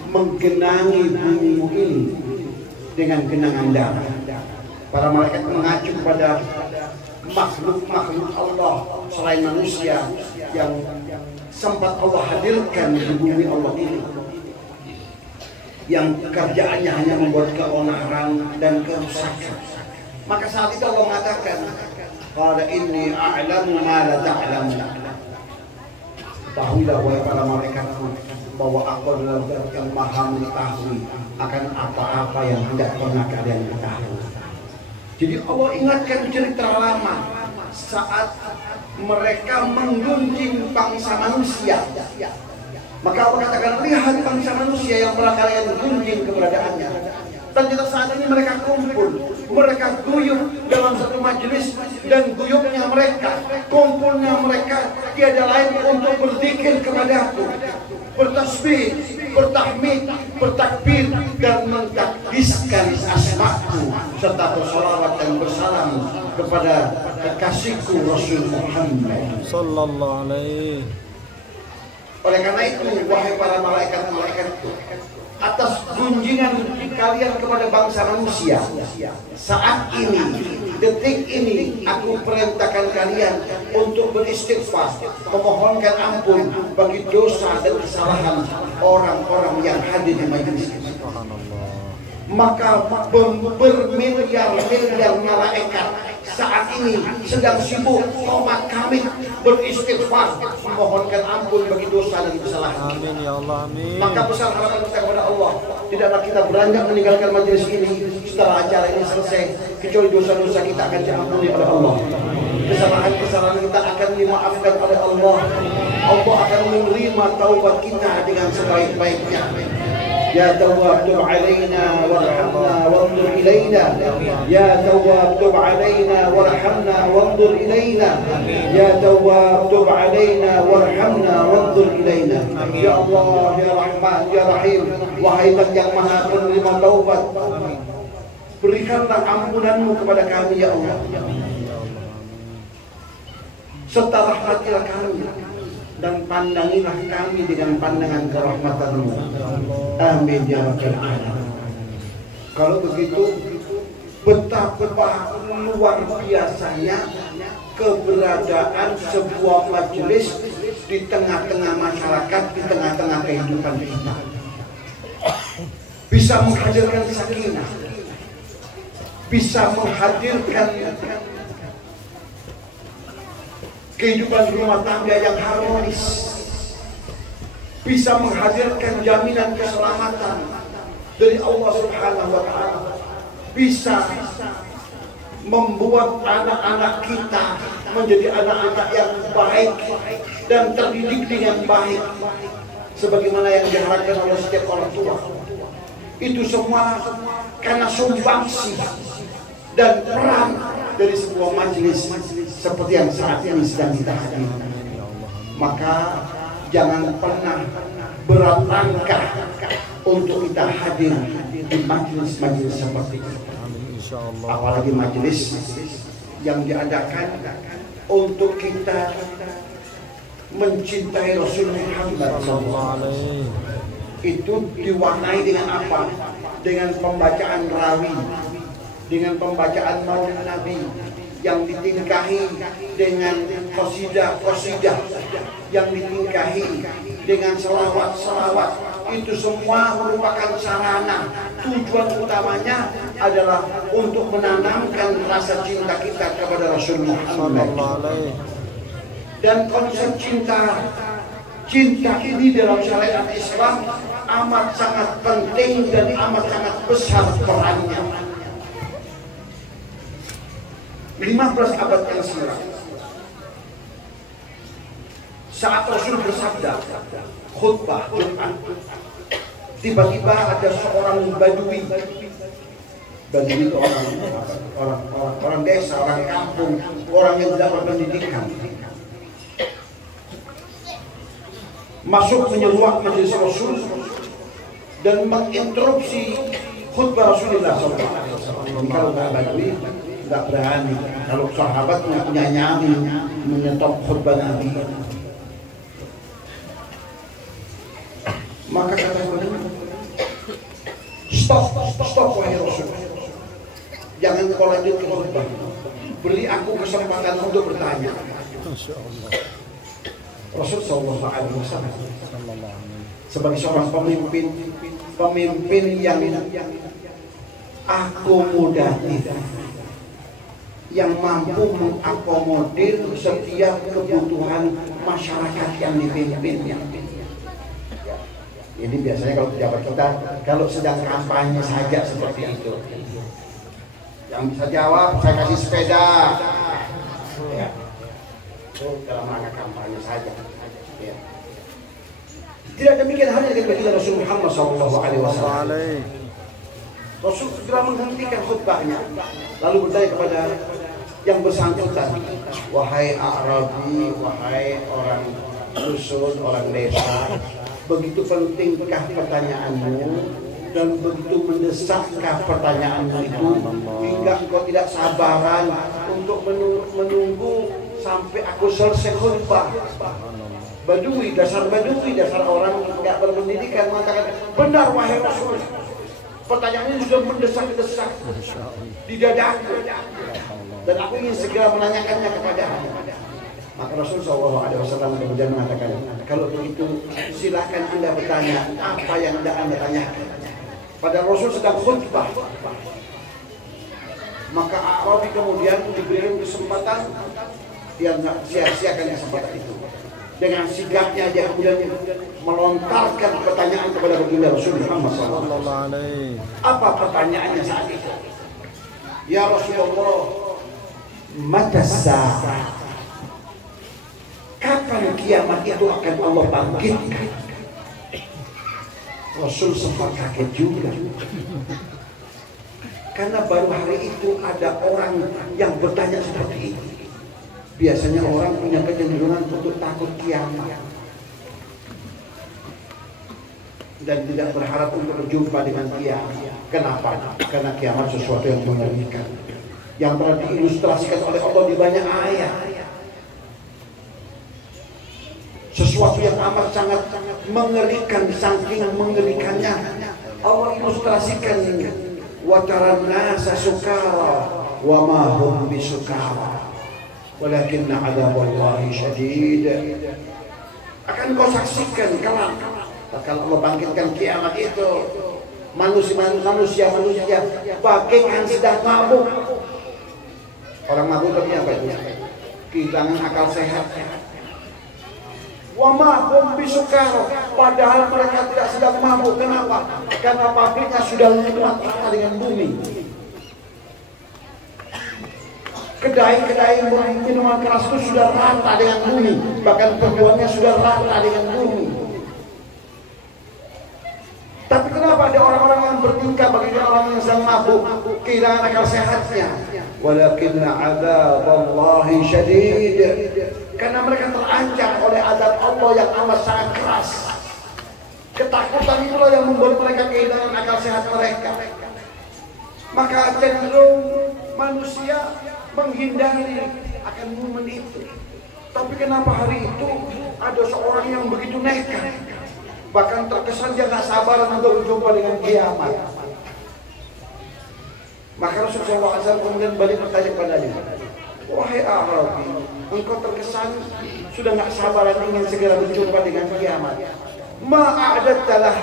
menggenangi bumi ini dengan genangan darah? Para malaikat mengacu pada makhluk-makhluk Allah selain manusia yang sempat Allah hadirkan di bumi Allah ini, yang kerjaannya hanya membuat keonaran dan kerusakan. Maka saat itu Allah mengatakan, qala inni a'lamu ma la ta'lamun. Tahuilah wahai para malaikatku bahwa aku adalah zat yang maha mengetahui akan apa-apa yang tidak pernah kalian ketahui. Jadi Allah ingatkan cerita lama saat mereka menggunjing bangsa manusia. Maka Allah katakan, lihat bangsa manusia yang pernah kalian gunjing keberadaannya. Dan kita saat ini mereka kumpul, mereka guyup dalam satu majelis, dan guyupnya mereka, kumpulnya mereka tiada lain untuk berzikir kepadaku, bertasbih, bertahmid, bertakbir, dan mentakdiskan asmaku, serta bersalawat dan bersalam kepada kekasihku Rasul Muhammad Sallallahu alaihi. Oleh karena itu, wahai para malaikat-malaikatku, atas gunjingan kalian kepada bangsa manusia, saat ini, detik ini, aku perintahkan kalian untuk beristighfar, memohonkan ampun bagi dosa dan kesalahan orang-orang yang hadir di majelis ini. Maka bermiliar-miliar malaikat saat ini sedang sibuk qomat kamit beristighfar, memohonkan ampun bagi dosa dan kesalahan. Amin ya Allah, amin. Maka besar harapan kita kepada Allah, tidaklah kita beranjak meninggalkan majelis ini setelah acara ini selesai, kecuali dosa-dosa kita akan diampuni oleh Allah. Kesalahan-kesalahan kita akan dimaafkan oleh Allah. Allah akan menerima taubat kita dengan sebaik-baiknya. Ya Tawwab tub alaina warhamna wanzur ilaina. Ya Tawwab tub alaina warhamna wanzur ilaina. Ya Tawwab tub alaina warhamna wanzur ilaina. Ya Allah, ya Rahman, ya Rahim, wahai Zat yang Maha penerima taubat, berikanlah ampunanmu kepada kami ya Allah, serta rahmatilah kami dan pandangilah kami dengan pandangan kerahmatan-Mu. Amin ya rabbal alamin. Kalau begitu, betapa luar biasanya keberadaan sebuah majelis di tengah-tengah masyarakat, di tengah-tengah kehidupan kita. Bisa menghadirkan sakinah, bisa menghadirkan kehidupan rumah tangga yang harmonis, bisa menghadirkan jaminan keselamatan dari Allah Subhanahu wa Ta'ala, bisa membuat anak-anak kita menjadi anak-anak yang baik dan terdidik dengan baik sebagaimana yang diharapkan oleh setiap orang tua. Itu semua karena sumbangsi dan peran dari sebuah majelis seperti yang saat ini sedang kita hadiri. Maka jangan pernah berat langkah untuk kita hadir di majelis-majelis seperti ini. Apalagi majelis yang diadakan untuk kita mencintai Rasul Muhammad SAW. Itu diwarnai dengan apa? Dengan pembacaan rawi, dengan pembacaan maulid Nabi, yang ditingkahi dengan qasidah-qasidah, yang ditingkahi dengan selawat-selawat. Itu semua merupakan sarana. Tujuan utamanya adalah untuk menanamkan rasa cinta kita kepada Rasul Muhammad. Dan konsep cinta ini dalam syariat Islam amat sangat penting dan amat sangat besar perannya. 15 abad yang silam, saat Rasul bersabda khutbah Jumat, tiba-tiba ada seorang badui. Badui itu orang desa, orang kampung, orang yang tidak berpendidikan, masuk menyeruak majelis Rasul dan menginterupsi khutbah Rasulullah SAW. Kalau nggak badui, nggak berani. Kalau sahabat nyanyi menyetop khutbah Nabi, maka kata beliau, stop wahai Rasul, jangan kau lanjutkan khutbah, beri aku kesempatan untuk bertanya. Rasul Sallallahu Alaihi Wasallam sebagai seorang pemimpin yang akomodatif, yang mampu mengakomodir setiap kebutuhan masyarakat yang dipimpinnya. Ini biasanya kalau pejabat kita kalau sedang kampanye saja seperti itu, yang bisa jawab saya kasih sepeda, ya. Itu dalam rangka kampanye saja, ya. Tidak demikian halnya dengan baginda Rasul Muhammad SAW. Rasul segera menghentikan khutbahnya, lalu bertanya kepada yang bersangkutan, wahai Arabi, wahai orang dusun, orang desa, begitu pentingkah pertanyaanmu dan begitu mendesakkah pertanyaanmu itu hingga engkau tidak sabaran untuk menunggu sampai aku selesai khutbah? Badui, dasar orang tidak berpendidikan mengatakan, benar wahai Rasul, pertanyaan ini sudah mendesak-desak di dadaku dan aku ingin segera menanyakannya kepada-Mu. Maka Rasul SAW kemudian mengatakan, kalau begitu silahkan Anda bertanya apa yang Anda tanyakan. Pada Rasul sedang khutbah, maka Arabi kemudian diberikan kesempatan, dia nggak sia-siakan kesempatan itu. Dengan sigapnya dia kemudian melontarkan pertanyaan kepada baginda Rasul Muhammad SAW. Apa pertanyaannya saat itu? Ya Rasulullah, mata sa'ah? Kapan kiamat itu akan Allah bangkitkan? Rasul sempat kaget juga, karena baru hari itu ada orang yang bertanya seperti itu. Biasanya orang punya kecenderungan untuk takut kiamat dan tidak berharap untuk berjumpa dengan kiamat. Kenapa? Karena kiamat sesuatu yang mengerikan, yang telah diilustrasikan oleh Allah di banyak ayat. Sesuatu yang amat sangat mengerikan, saking mengerikannya Allah ilustrasikan, wa taran nasa sukara wa ma hum bisukara walakinna adzaballahi syadid. Akan kau saksikan kelak bakal Allah bangkitkan kiamat itu, manusia bagaikan sedang mabuk. Orang mabuk tapi apa itu? Kehilangan akal sehat. Wa ma hum bisukara, padahal mereka tidak sedang mabuk. Kenapa? Karena pabriknya sudah rata dengan bumi. Kedai-kedai minuman keras itu sudah rata dengan bumi, bahkan penjualnya sudah rata dengan bumi. Tapi kenapa ada orang-orang yang bertingkah bagaikan orang yang sedang mabuk, kehilangan akal sehatnya? Walakinna adzaballahi syadid, karena mereka terancam oleh azab Allah yang amat sangat keras. Ketakutan itulah yang membuat mereka kehilangan akal sehat mereka. Maka cenderung manusia menghindari akan momen itu. Tapi kenapa hari itu ada seorang yang begitu nekat, bahkan terkesan dia nggak sabar untuk berjumpa dengan kiamat. Maka Rasulullah SAW kemudian balik bertanya kepadanya, wahai Arabi, engkau terkesan sudah nggak sabaran ingin segera berjumpa dengan kiamat. Ma'adattalah,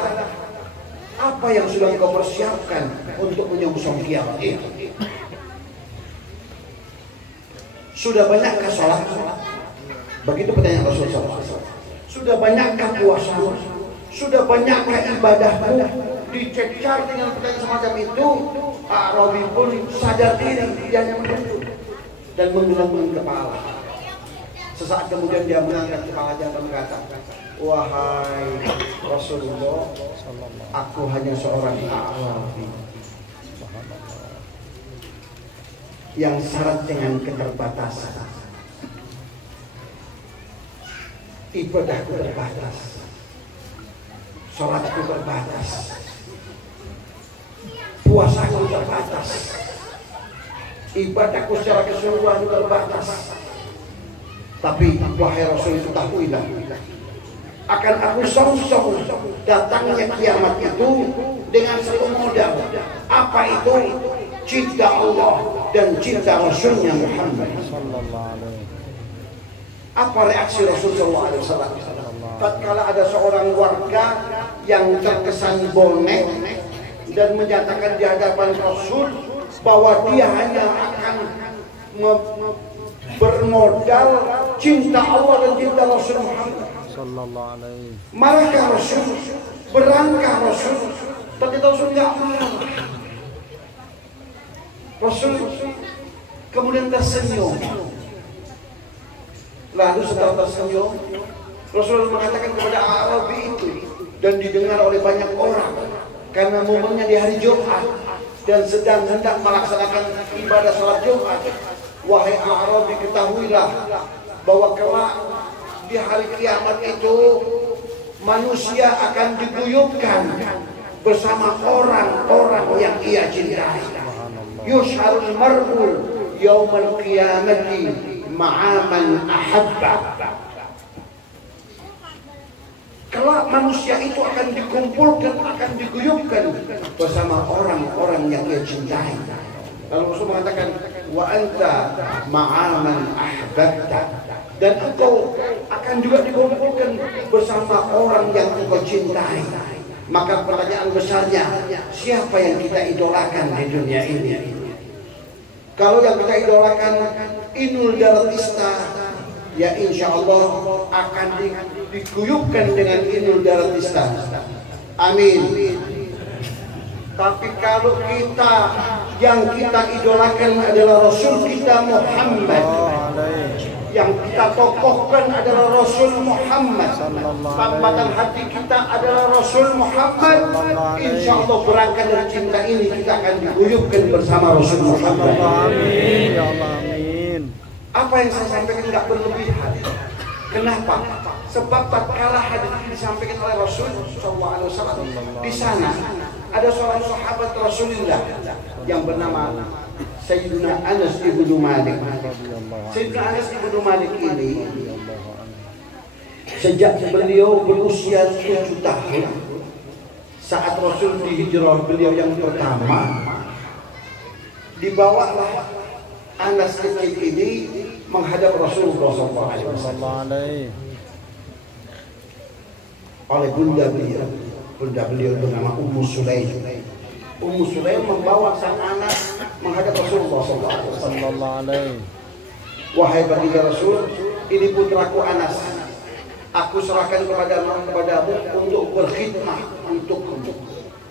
apa yang sudah engkau persiapkan untuk menyongsong kiamat itu? Sudah banyakkah sholat? Begitu pertanyaan Rasulullah SAW. Sudah banyakkah puasa? sudah banyakkah ibadahmu? Dicecar dengan pertanyaan semacam itu, Arabi pun sadar diri, dia hanya menunduk dan menggelengkan kepala. Sesaat kemudian dia mengangkat kepalanya dan berkata, wahai Rasulullah, aku hanya seorang Arabi yang syarat dengan keterbatasan. Ibadahku terbatas, sholatku terbatas, puasaku terbatas, ibadahku secara keseluruhan terbatas. Tapi wahai Rasul, ketahuilah, akan aku song-song datangnya kiamat itu dengan satu modal. Apa itu? Cinta Allah dan cinta Rasulnya Muhammad. Apa reaksi Rasulullah SAW? Tatkala ada seorang warga yang terkesan bonek dan menyatakan di hadapan Rasul bahwa dia hanya akan bermodal cinta Allah dan cinta Rasul Muhammad. Marahkah Rasul? Berangkah Rasul? Tapi Rasul tidak marah. Rasul kemudian tersenyum. Lalu setelah tersenyum, Rasul mengatakan kepada Arabi itu, dan didengar oleh banyak orang karena momennya di hari Jumat dan sedang hendak melaksanakan ibadah salat Jumat. Wahai Arabi, ketahuilah bahwa kelak di hari kiamat itu manusia akan diguyupkan bersama orang-orang yang ia cintai. Yusharul mar'u yaumal qiyamati ma'aman ahabba. Kelak manusia itu akan dikumpulkan, akan diguyupkan bersama orang-orang yang ia cintai. Lalu Rasul mengatakan, wa anta ma'aman ahbabta, dan engkau akan juga dikumpulkan bersama orang yang engkau cintai. Maka pertanyaan besarnya, siapa yang kita idolakan di dunia ini? Kalau yang kita idolakan Inul Daratista, ya insya Allah akan diguyupkan dengan Inul Daratista. Amin. Tapi kalau kita yang kita idolakan adalah Rasul kita Muhammad, yang kita tokohkan adalah Rasul Muhammad, tambatan hati kita adalah Rasul Muhammad, insya Allah berangkat dari cinta ini kita akan diguyupkan bersama Rasul Muhammad. Amin, ya Allah, amin. Apa yang saya sampaikan tidak berlebihan. Kenapa? Sebab tatkala hadis ini disampaikan oleh Rasul SAW, di sana ada seorang sahabat Rasulullah yang bernama Sayyidina Anas ibnu Malik. Sayyidina Anas ibnu Malik ini sejak beliau berusia 7 tahun, saat Rasul dihijrah beliau yang pertama, dibawalah Anas kecil ini menghadap Rasulullah SAW oleh bunda beliau. Bunda beliau bernama Ummu Sulaim. Ummu Sulaim membawa sang anak menghadap Rasulullah SAW. Wahai baginda Rasul, ini putraku Anas. Aku serahkan kepadamu untuk berkhidmah untukmu.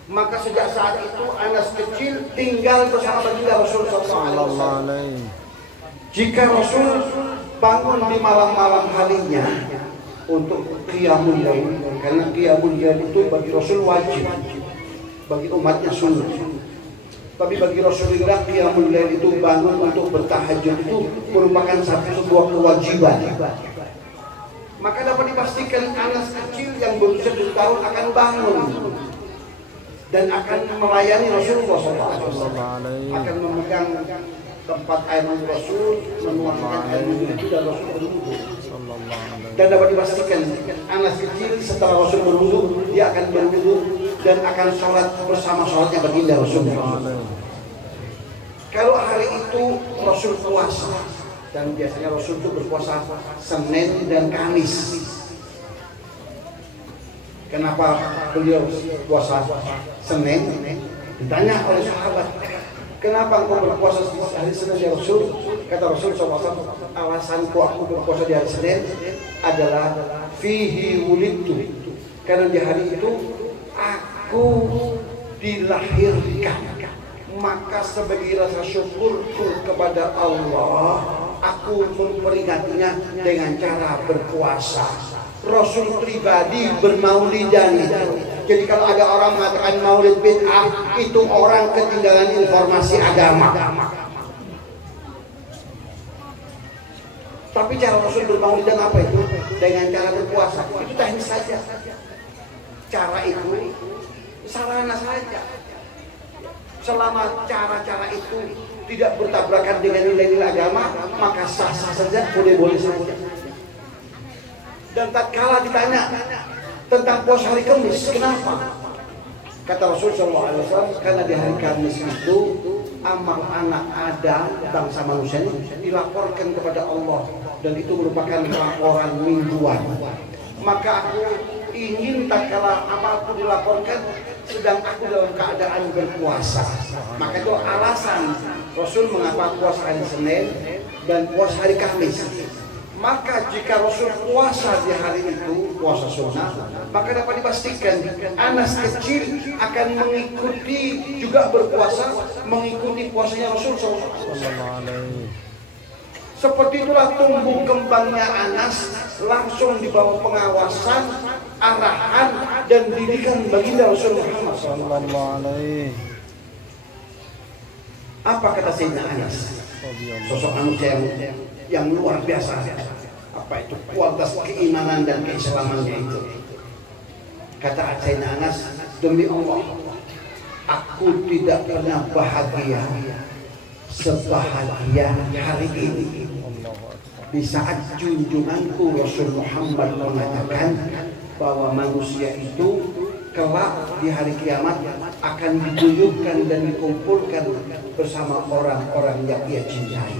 Maka sejak saat itu Anas kecil tinggal bersama baginda Rasul SAW. Jika Rasul bangun di malam-malam harinya untuk qiyamul lail, karena qiyamul lail itu bagi Rasul wajib, bagi umatnya sunnah. Tapi bagi Rasulullah qiyamul lail itu bangun untuk bertahajud itu merupakan sebuah kewajiban. Maka dapat dipastikan Anas kecil yang berusia 7 tahun akan bangun dan akan melayani Rasulullah SAW, akan memegang tempat air Rasul, menuangkan air itu dan Rasul berwudu. Dan dapat dipastikan Anas kecil setelah Rasul berwudu, dia akan berwudu dan akan sholat bersama sholatnya baginda Rasulullah. Kalau hari itu Rasul puasa, dan biasanya Rasul itu berpuasa Senin dan Kamis. Kenapa beliau puasa Senin? Ditanya oleh sahabat, kenapa engkau berpuasa di hari Senin ya Rasul? Kata Rasul SAW, alasanku aku berpuasa di hari Senin adalah fihi wulidtu, Karena di hari itu aku dilahirkan, maka sebagai rasa syukurku kepada Allah, aku memperingatinya dengan cara berpuasa. Rasul pribadi bermaulidan itu. Jadi kalau ada orang mengatakan maulid bid'ah, itu orang ketinggalan informasi agama. Tapi cara Rasul bermaulidan apa itu? Dengan cara berpuasa. Itu teknis saja. Cara itu sarana saja. Selama cara-cara itu tidak bertabrakan dengan nilai-nilai agama, maka sah-sah saja, boleh-boleh saja. Dan tatkala ditanya tentang puasa hari Kamis, kenapa? Kata Rasul SAW, karena di hari Kamis itu amal anak Adam, bangsa manusia ini dilaporkan kepada Allah, dan itu merupakan laporan mingguan. Maka aku ingin tatkala amalku dilaporkan sedang aku dalam keadaan berpuasa. Maka itu alasan Rasul mengapa puasa hari Senin dan puasa hari Kamis. Maka jika Rasul puasa di hari itu, puasa sunnah, maka dapat dipastikan anak kecil akan mengikuti juga berpuasa, mengikuti puasanya Rasul SAW. Seperti itulah tumbuh kembangnya Anas, langsung di bawah pengawasan, arahan dan didikan baginda Rasul Muhammad SAW. Apa kata Sayyidina Anas? Sosok manusia yang luar biasa. Apa itu kualitas keimanan dan keislamannya itu? Kata Sayyidina Anas, demi Allah, aku tidak pernah bahagia sebahagia hari ini di saat junjunganku Rasul Muhammad mengatakan bahwa manusia itu kelak di hari kiamat akan diguyurkan dan dikumpulkan bersama orang-orang yang ia cintai.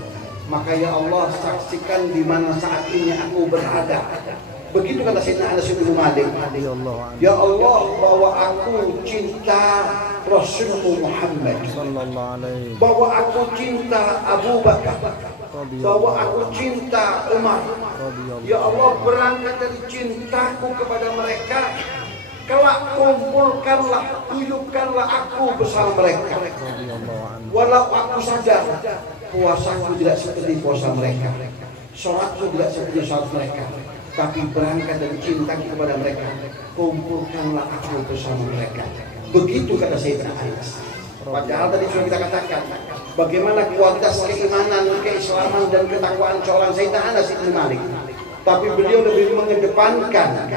Maka ya Allah, saksikan di mana saat ini aku berada. Begitu kata Sayyidina Anas bin Malik. Ya Allah, bahwa aku cinta Rasulullah Muhammad, bahwa aku cinta Abu Bakar, bahwa aku cinta Umar. Ya Allah, berangkat dari cintaku kepada mereka, kelak kumpulkanlah, guyupkanlah aku bersama mereka. Walau aku sadar puasaku tidak seperti puasa mereka, sholatku tidak seperti sholat mereka, tapi berangkat dari cintaku kepada mereka, kumpulkanlah aku bersama mereka. Begitu kata Sayyidina Anas. Padahal tadi sudah kita katakan bagaimana kualitas keimanan, keislaman dan ketakwaan seorang Sayyidina Anas bin Malik. Tapi beliau lebih mengedepankan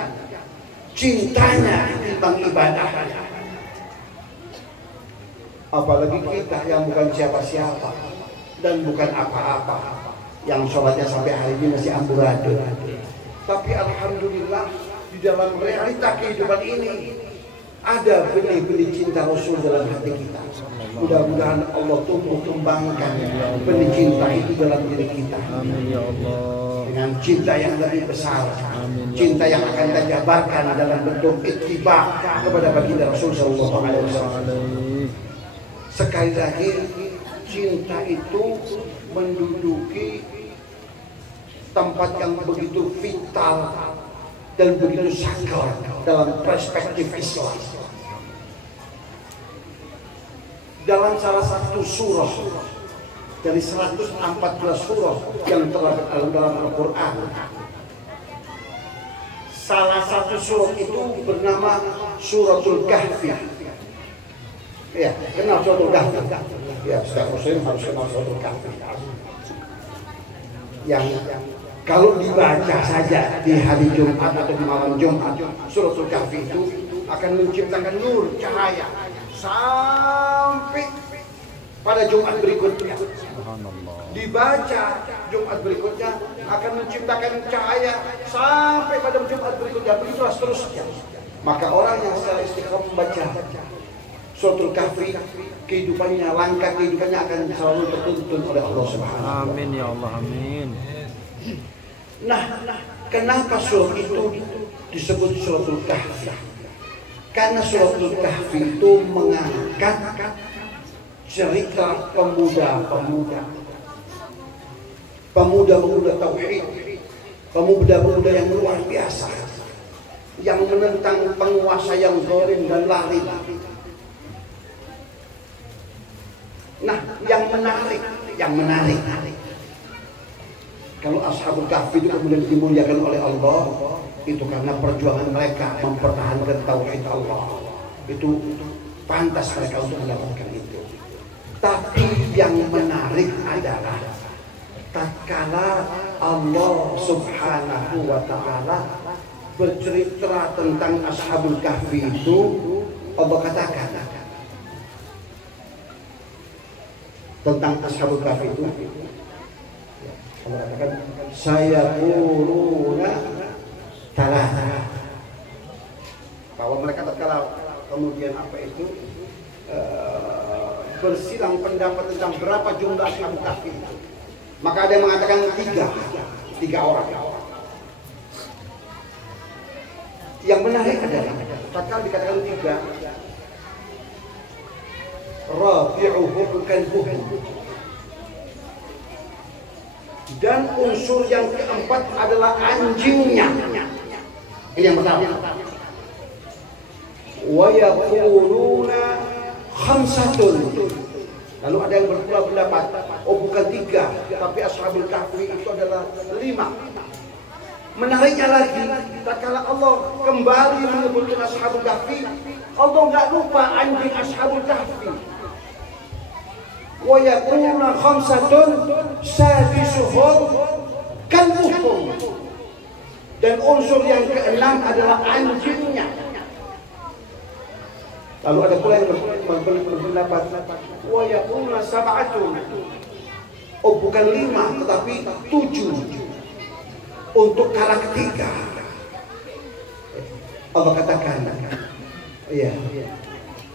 cintanya tentang ibadahnya. Apalagi kita yang bukan siapa-siapa dan bukan apa-apa, yang sholatnya sampai hari ini masih amburadul. Tapi alhamdulillah di dalam realita kehidupan ini ada benih-benih cinta Rasul dalam hati kita. Mudah-mudahan Allah tumbuh kembangkan benih cinta itu dalam diri kita. Amin ya Allah. Dengan cinta yang lebih besar, cinta yang akan kita jabarkan dalam bentuk ittiba kepada baginda Rasul sallallahu alaihi wasallam. Sekali lagi, cinta itu menduduki tempat yang begitu vital dan begitu sakral dalam perspektif Islam. Dalam salah satu surah dari 114 surah yang terdapat dalam Al-Quran, salah satu surah itu bernama Suratul Kahfi. Ya, kenal Suratul Kahfi? Ya, setiap muslim harus kenal Suratul Kahfi. Yang kalau dibaca saja di hari Jumat atau di malam Jumat, Suratul Kahfi itu akan menciptakan nur, cahaya sampai pada Jumat berikutnya. Dibaca Jumat berikutnya akan menciptakan cahaya sampai pada Jumat berikutnya, begitulah seterusnya. Maka orang yang secara istiqomah membaca Suratul Kahfi, kehidupannya, langkah kehidupannya akan selalu tertuntun oleh Allah Subhanahu wa Ta'ala. Amin ya Allah, amin. Nah, kenapa surah itu disebut Suratul Kahfi? Karena Suratul Kahfi itu mengangkat cerita pemuda tauhid, pemuda yang luar biasa, yang menentang penguasa yang zalim dan lari. Nah, yang menarik. Kalau Ashabul Kahfi itu kemudian dimuliakan oleh Allah, itu karena perjuangan mereka mempertahankan tauhid Allah. Itu pantas mereka untuk mendapatkan itu. Tapi yang menarik adalah tatkala Allah Subhanahu wa taala bercerita tentang Ashabul Kahfi itu, Allah katakan tentang Ashabul Kahfi itu, Allah katakan saya quluna talata, bahwa mereka tatkala kemudian apa itu bersilang pendapat tentang berapa jumlah Ashabul Kahfi itu, maka ada yang mengatakan tiga orang. Yang menarik adalah tatkala dikatakan tiga, rabi'uhum kalbuhum, dan unsur yang keempat adalah anjingnya. Ini yang pertama. Wa yaquluna khamsatun, lalu ada yang berpula pendapat, oh bukan tiga, tapi Ashabul Kahfi itu adalah 5. Menariknya lagi, tatkala Allah kembali menyebutkan Ashabul Kahfi, Allah nggak lupa anjing Ashabul Kahfi. Wa yaquluna khamsatun sadisuhum kalbuhum, dan unsur yang keenam adalah anjingnya. Lalu ada pula yang berpendapat wa yaquluna sab'atun, oh bukan 5 tetapi 7 untuk kala ketiga. Allah katakan, iya,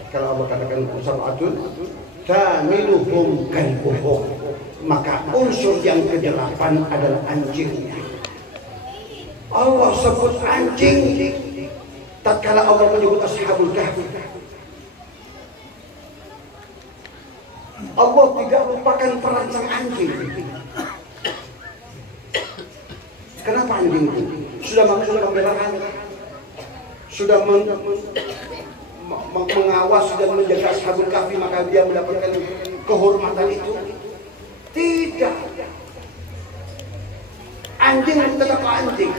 kalau Allah katakan sab'atun kamiluhum kalbuhum, maka unsur yang ke-8 adalah anjingnya. Allah sebut anjing tatkala Allah menyebut Ashabul Kahfi. Allah tidak lupakan peran sang anjing. Kenapa anjing itu? Sudah membelakan, sudah mengawasi dan menjaga Ashabul Kahfi, maka dia mendapatkan kehormatan itu? Tidak. Anjing tetap anjing,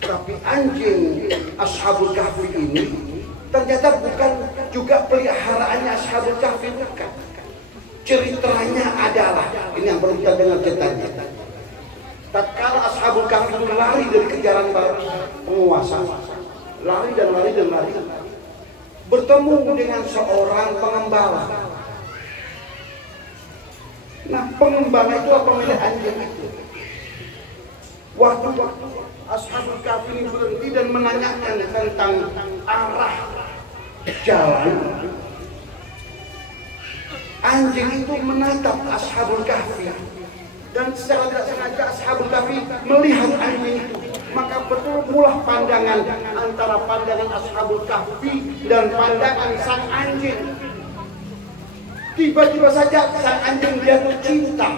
tapi anjing Ashabul Kahfi ini ternyata bukan juga peliharaannya Ashabul Kahfi, bukan. Ceritanya adalah, ini yang perlu kita dengar ceritanya. Tatkala Ashabul Kahfi itu lari dari kejaran penguasa, lari, bertemu dengan seorang pengembala. Nah, pengembala itu apa, pemilik anjing itu. Waktu Ashabul Kahfi ini berhenti dan menanyakan tentang arah jalan, anjing itu menatap Ashabul Kahfi, dan secara tidak sengaja Ashabul Kahfi melihat anjing itu. Maka bertemu pandangan antara pandangan Ashabul Kahfi dan pandangan sang anjing. Tiba-tiba saja sang anjing jatuh cinta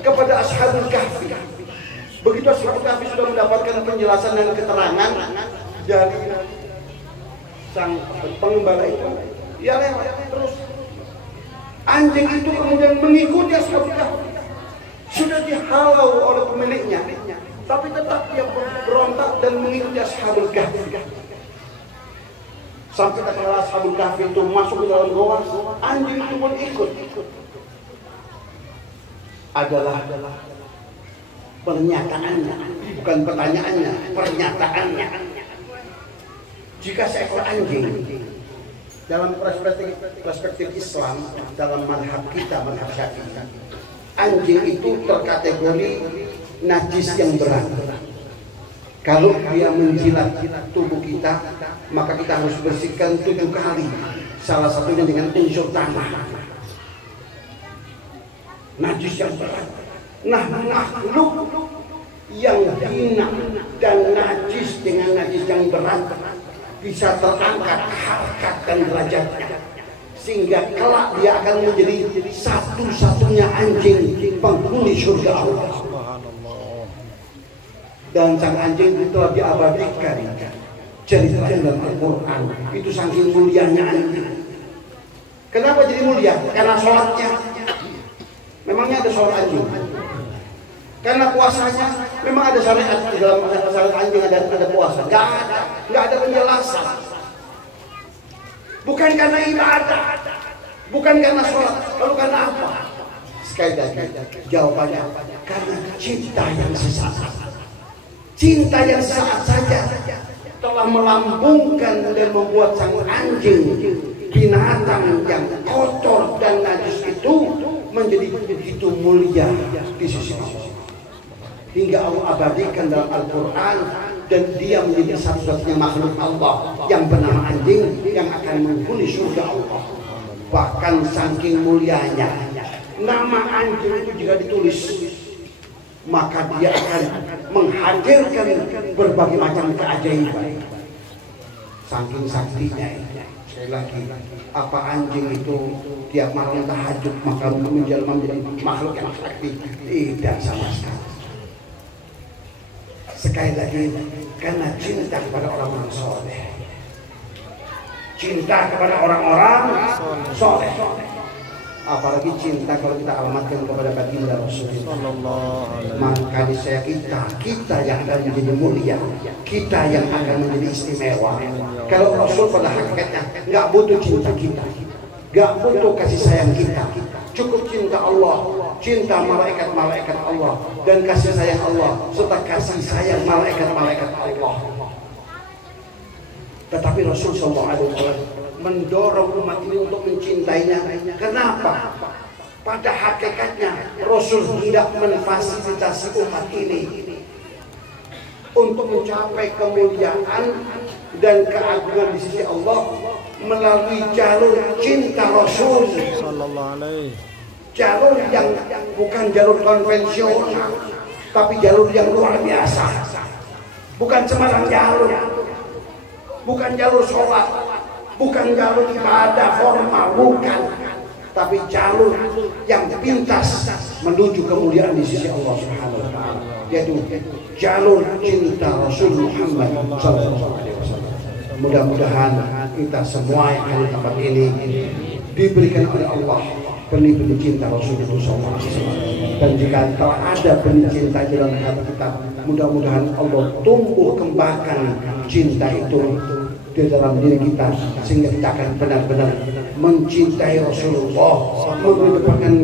kepada Ashabul Kahfi. Begitu Ashabul Kahfi sudah mendapatkan penjelasan dan keterangan dari sang pengembala itu, ya lewat terus. Anjing itu kemudian mengikuti Ashabul Kahfi. Sudah dihalau oleh pemiliknya, tapi tetap dia berontak dan mengikuti Ashabul Kahfi. Sampai tatkala Ashabul Kahfi itu masuk ke dalam goa, anjing itu pun ikut. Adalah pernyataannya, bukan pertanyaannya, pernyataannya. Jika seekor anjing dalam perspektif Islam, dalam madhab kita, madhab Syafi'i, anjing itu terkategori najis yang berat. Kalau dia menjilat tubuh kita, maka kita harus bersihkan 7 kali. Salah satunya dengan unsur tanah. Najis yang berat. Nah, makhluk yang hina dan najis dengan najis yang berat bisa terangkat harkat dan derajatnya, sehingga kelak dia akan menjadi satu-satunya anjing penghuni surga Allah. Dan sang anjing itu telah diabadikan cerita dalam Al-Quran itu saking mulianya anjing. Kenapa jadi mulia? Karena sholatnya. Memangnya ada sholat anjing? Karena puasanya. Memang ada syariat di dalam syariat anjing ada puasa? Nggak ada penjelasan. Bukan karena ibadah, bukan karena sholat, lalu karena apa? Sekali lagi jawabannya karena cinta yang sesaat. Cinta yang sesaat saja telah melambungkan dan membuat sang anjing, binatang yang kotor dan najis itu menjadi begitu mulia di sisi Allah. Hingga Allah abadikan dalam Al-Quran, dan dia menjadi satu-satunya makhluk Allah yang bernama anjing yang akan menghuni surga Allah. Bahkan saking mulianya nama anjing itu jika ditulis, maka dia akan menghadirkan berbagai macam keajaiban. Saking saktinya ini. Sekali lagi, apa anjing itu tiap malam tahajud maka menjelma menjadi makhluk yang sakti? Tidak sama sekali. Sekali lagi, karena cinta kepada orang-orang soleh, cinta kepada orang-orang soleh. Apalagi cinta kalau kita alamatkan kepada baginda Rasulullah. Maka saya kita yang akan menjadi mulia, kita yang akan menjadi istimewa. Kalau Rasul pada hakikatnya nggak butuh cinta kita, nggak butuh kasih sayang kita, cukup cinta Allah, cinta malaikat-malaikat Allah, dan kasih sayang Allah serta kasih sayang malaikat-malaikat Allah. Tetapi Rasul SAW mendorong umat ini untuk mencintainya. Kenapa? Pada hakikatnya Rasul hendak memfasilitasi umat ini untuk mencapai kemuliaan dan keagungan di sisi Allah melalui jalur cinta Rasul. Jalur yang bukan jalur konvensional, tapi jalur yang luar biasa. Bukan sembarang jalur, bukan jalur sholat, bukan jalur ibadah formal, bukan, tapi jalur yang pintas menuju kemuliaan di sisi Allah Subhanahu wa Ta'ala, yaitu jalur cinta Rasul Muhammad SAW. Mudah-mudahan kita semua yang ada di tempat ini diberikan oleh Allah benih-benih cinta Rasulullah SAW. Dan jika telah ada benih cinta di dalam hati kita, mudah-mudahan Allah tumbuh kembangkan cinta itu di dalam diri kita, sehingga kita akan benar-benar mencintai Rasulullah, mengedepankan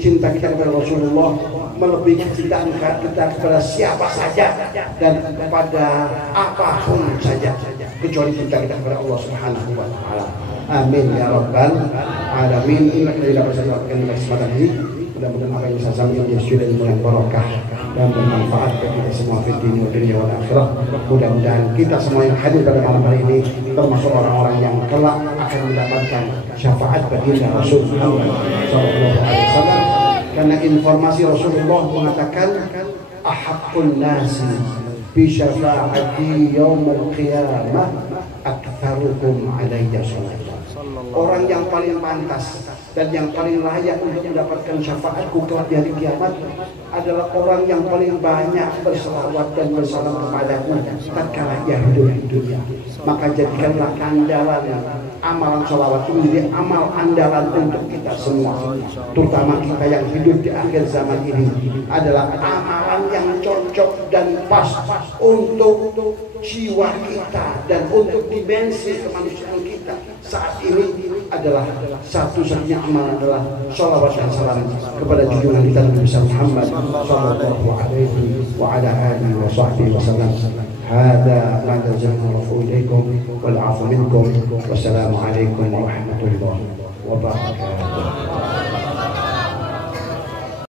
cinta kita kepada Rasulullah, melebihi kecintaan kita kepada siapa saja dan kepada apapun saja, kecuali cinta kita kepada Allah Subhanahu wa Ta'ala. Amin ya rabbal alamin. Inilah kita bisa lakukan di kesempatan ini. Mudah-mudahan apa yang saya sampaikan menjadi sudah yang barokah dan bermanfaat bagi kita semua di dunia wal akhirah. Mudah-mudahan kita semua yang hadir pada malam hari ini termasuk orang-orang yang kelak akan mendapatkan syafaat baginda Rasulullah sallallahu alaihi wasallam. Karena informasi Rasulullah mengatakan ahaqqun nasi bi syafaati yaumil qiyamah aktsarukum alayya salatan. Orang yang paling pantas dan yang paling layak untuk mendapatkan syafaatku kelak di hari kiamat adalah orang yang paling banyak berselawat dan bersalam kepadaku tatkala ia hidup di dunia. Maka jadikanlah andalan amalan sholawat itu menjadi amal andalan untuk kita semua, terutama kita yang hidup di akhir zaman ini. Adalah amalan yang cocok dan pas untuk jiwa kita dan untuk dimensi kemanusiaan kita saat ini. Adalah satu-satunya amalan adalah sholawat dan salam kepada junjungan kita Nabi Muhammad sallallahu alaihi wa ala alihi wa sahbihi wasallam. Hada ma nazalna ilaikum wal 'afu minkum. Wassalamu alaikum warahmatullahi wabarakatuh.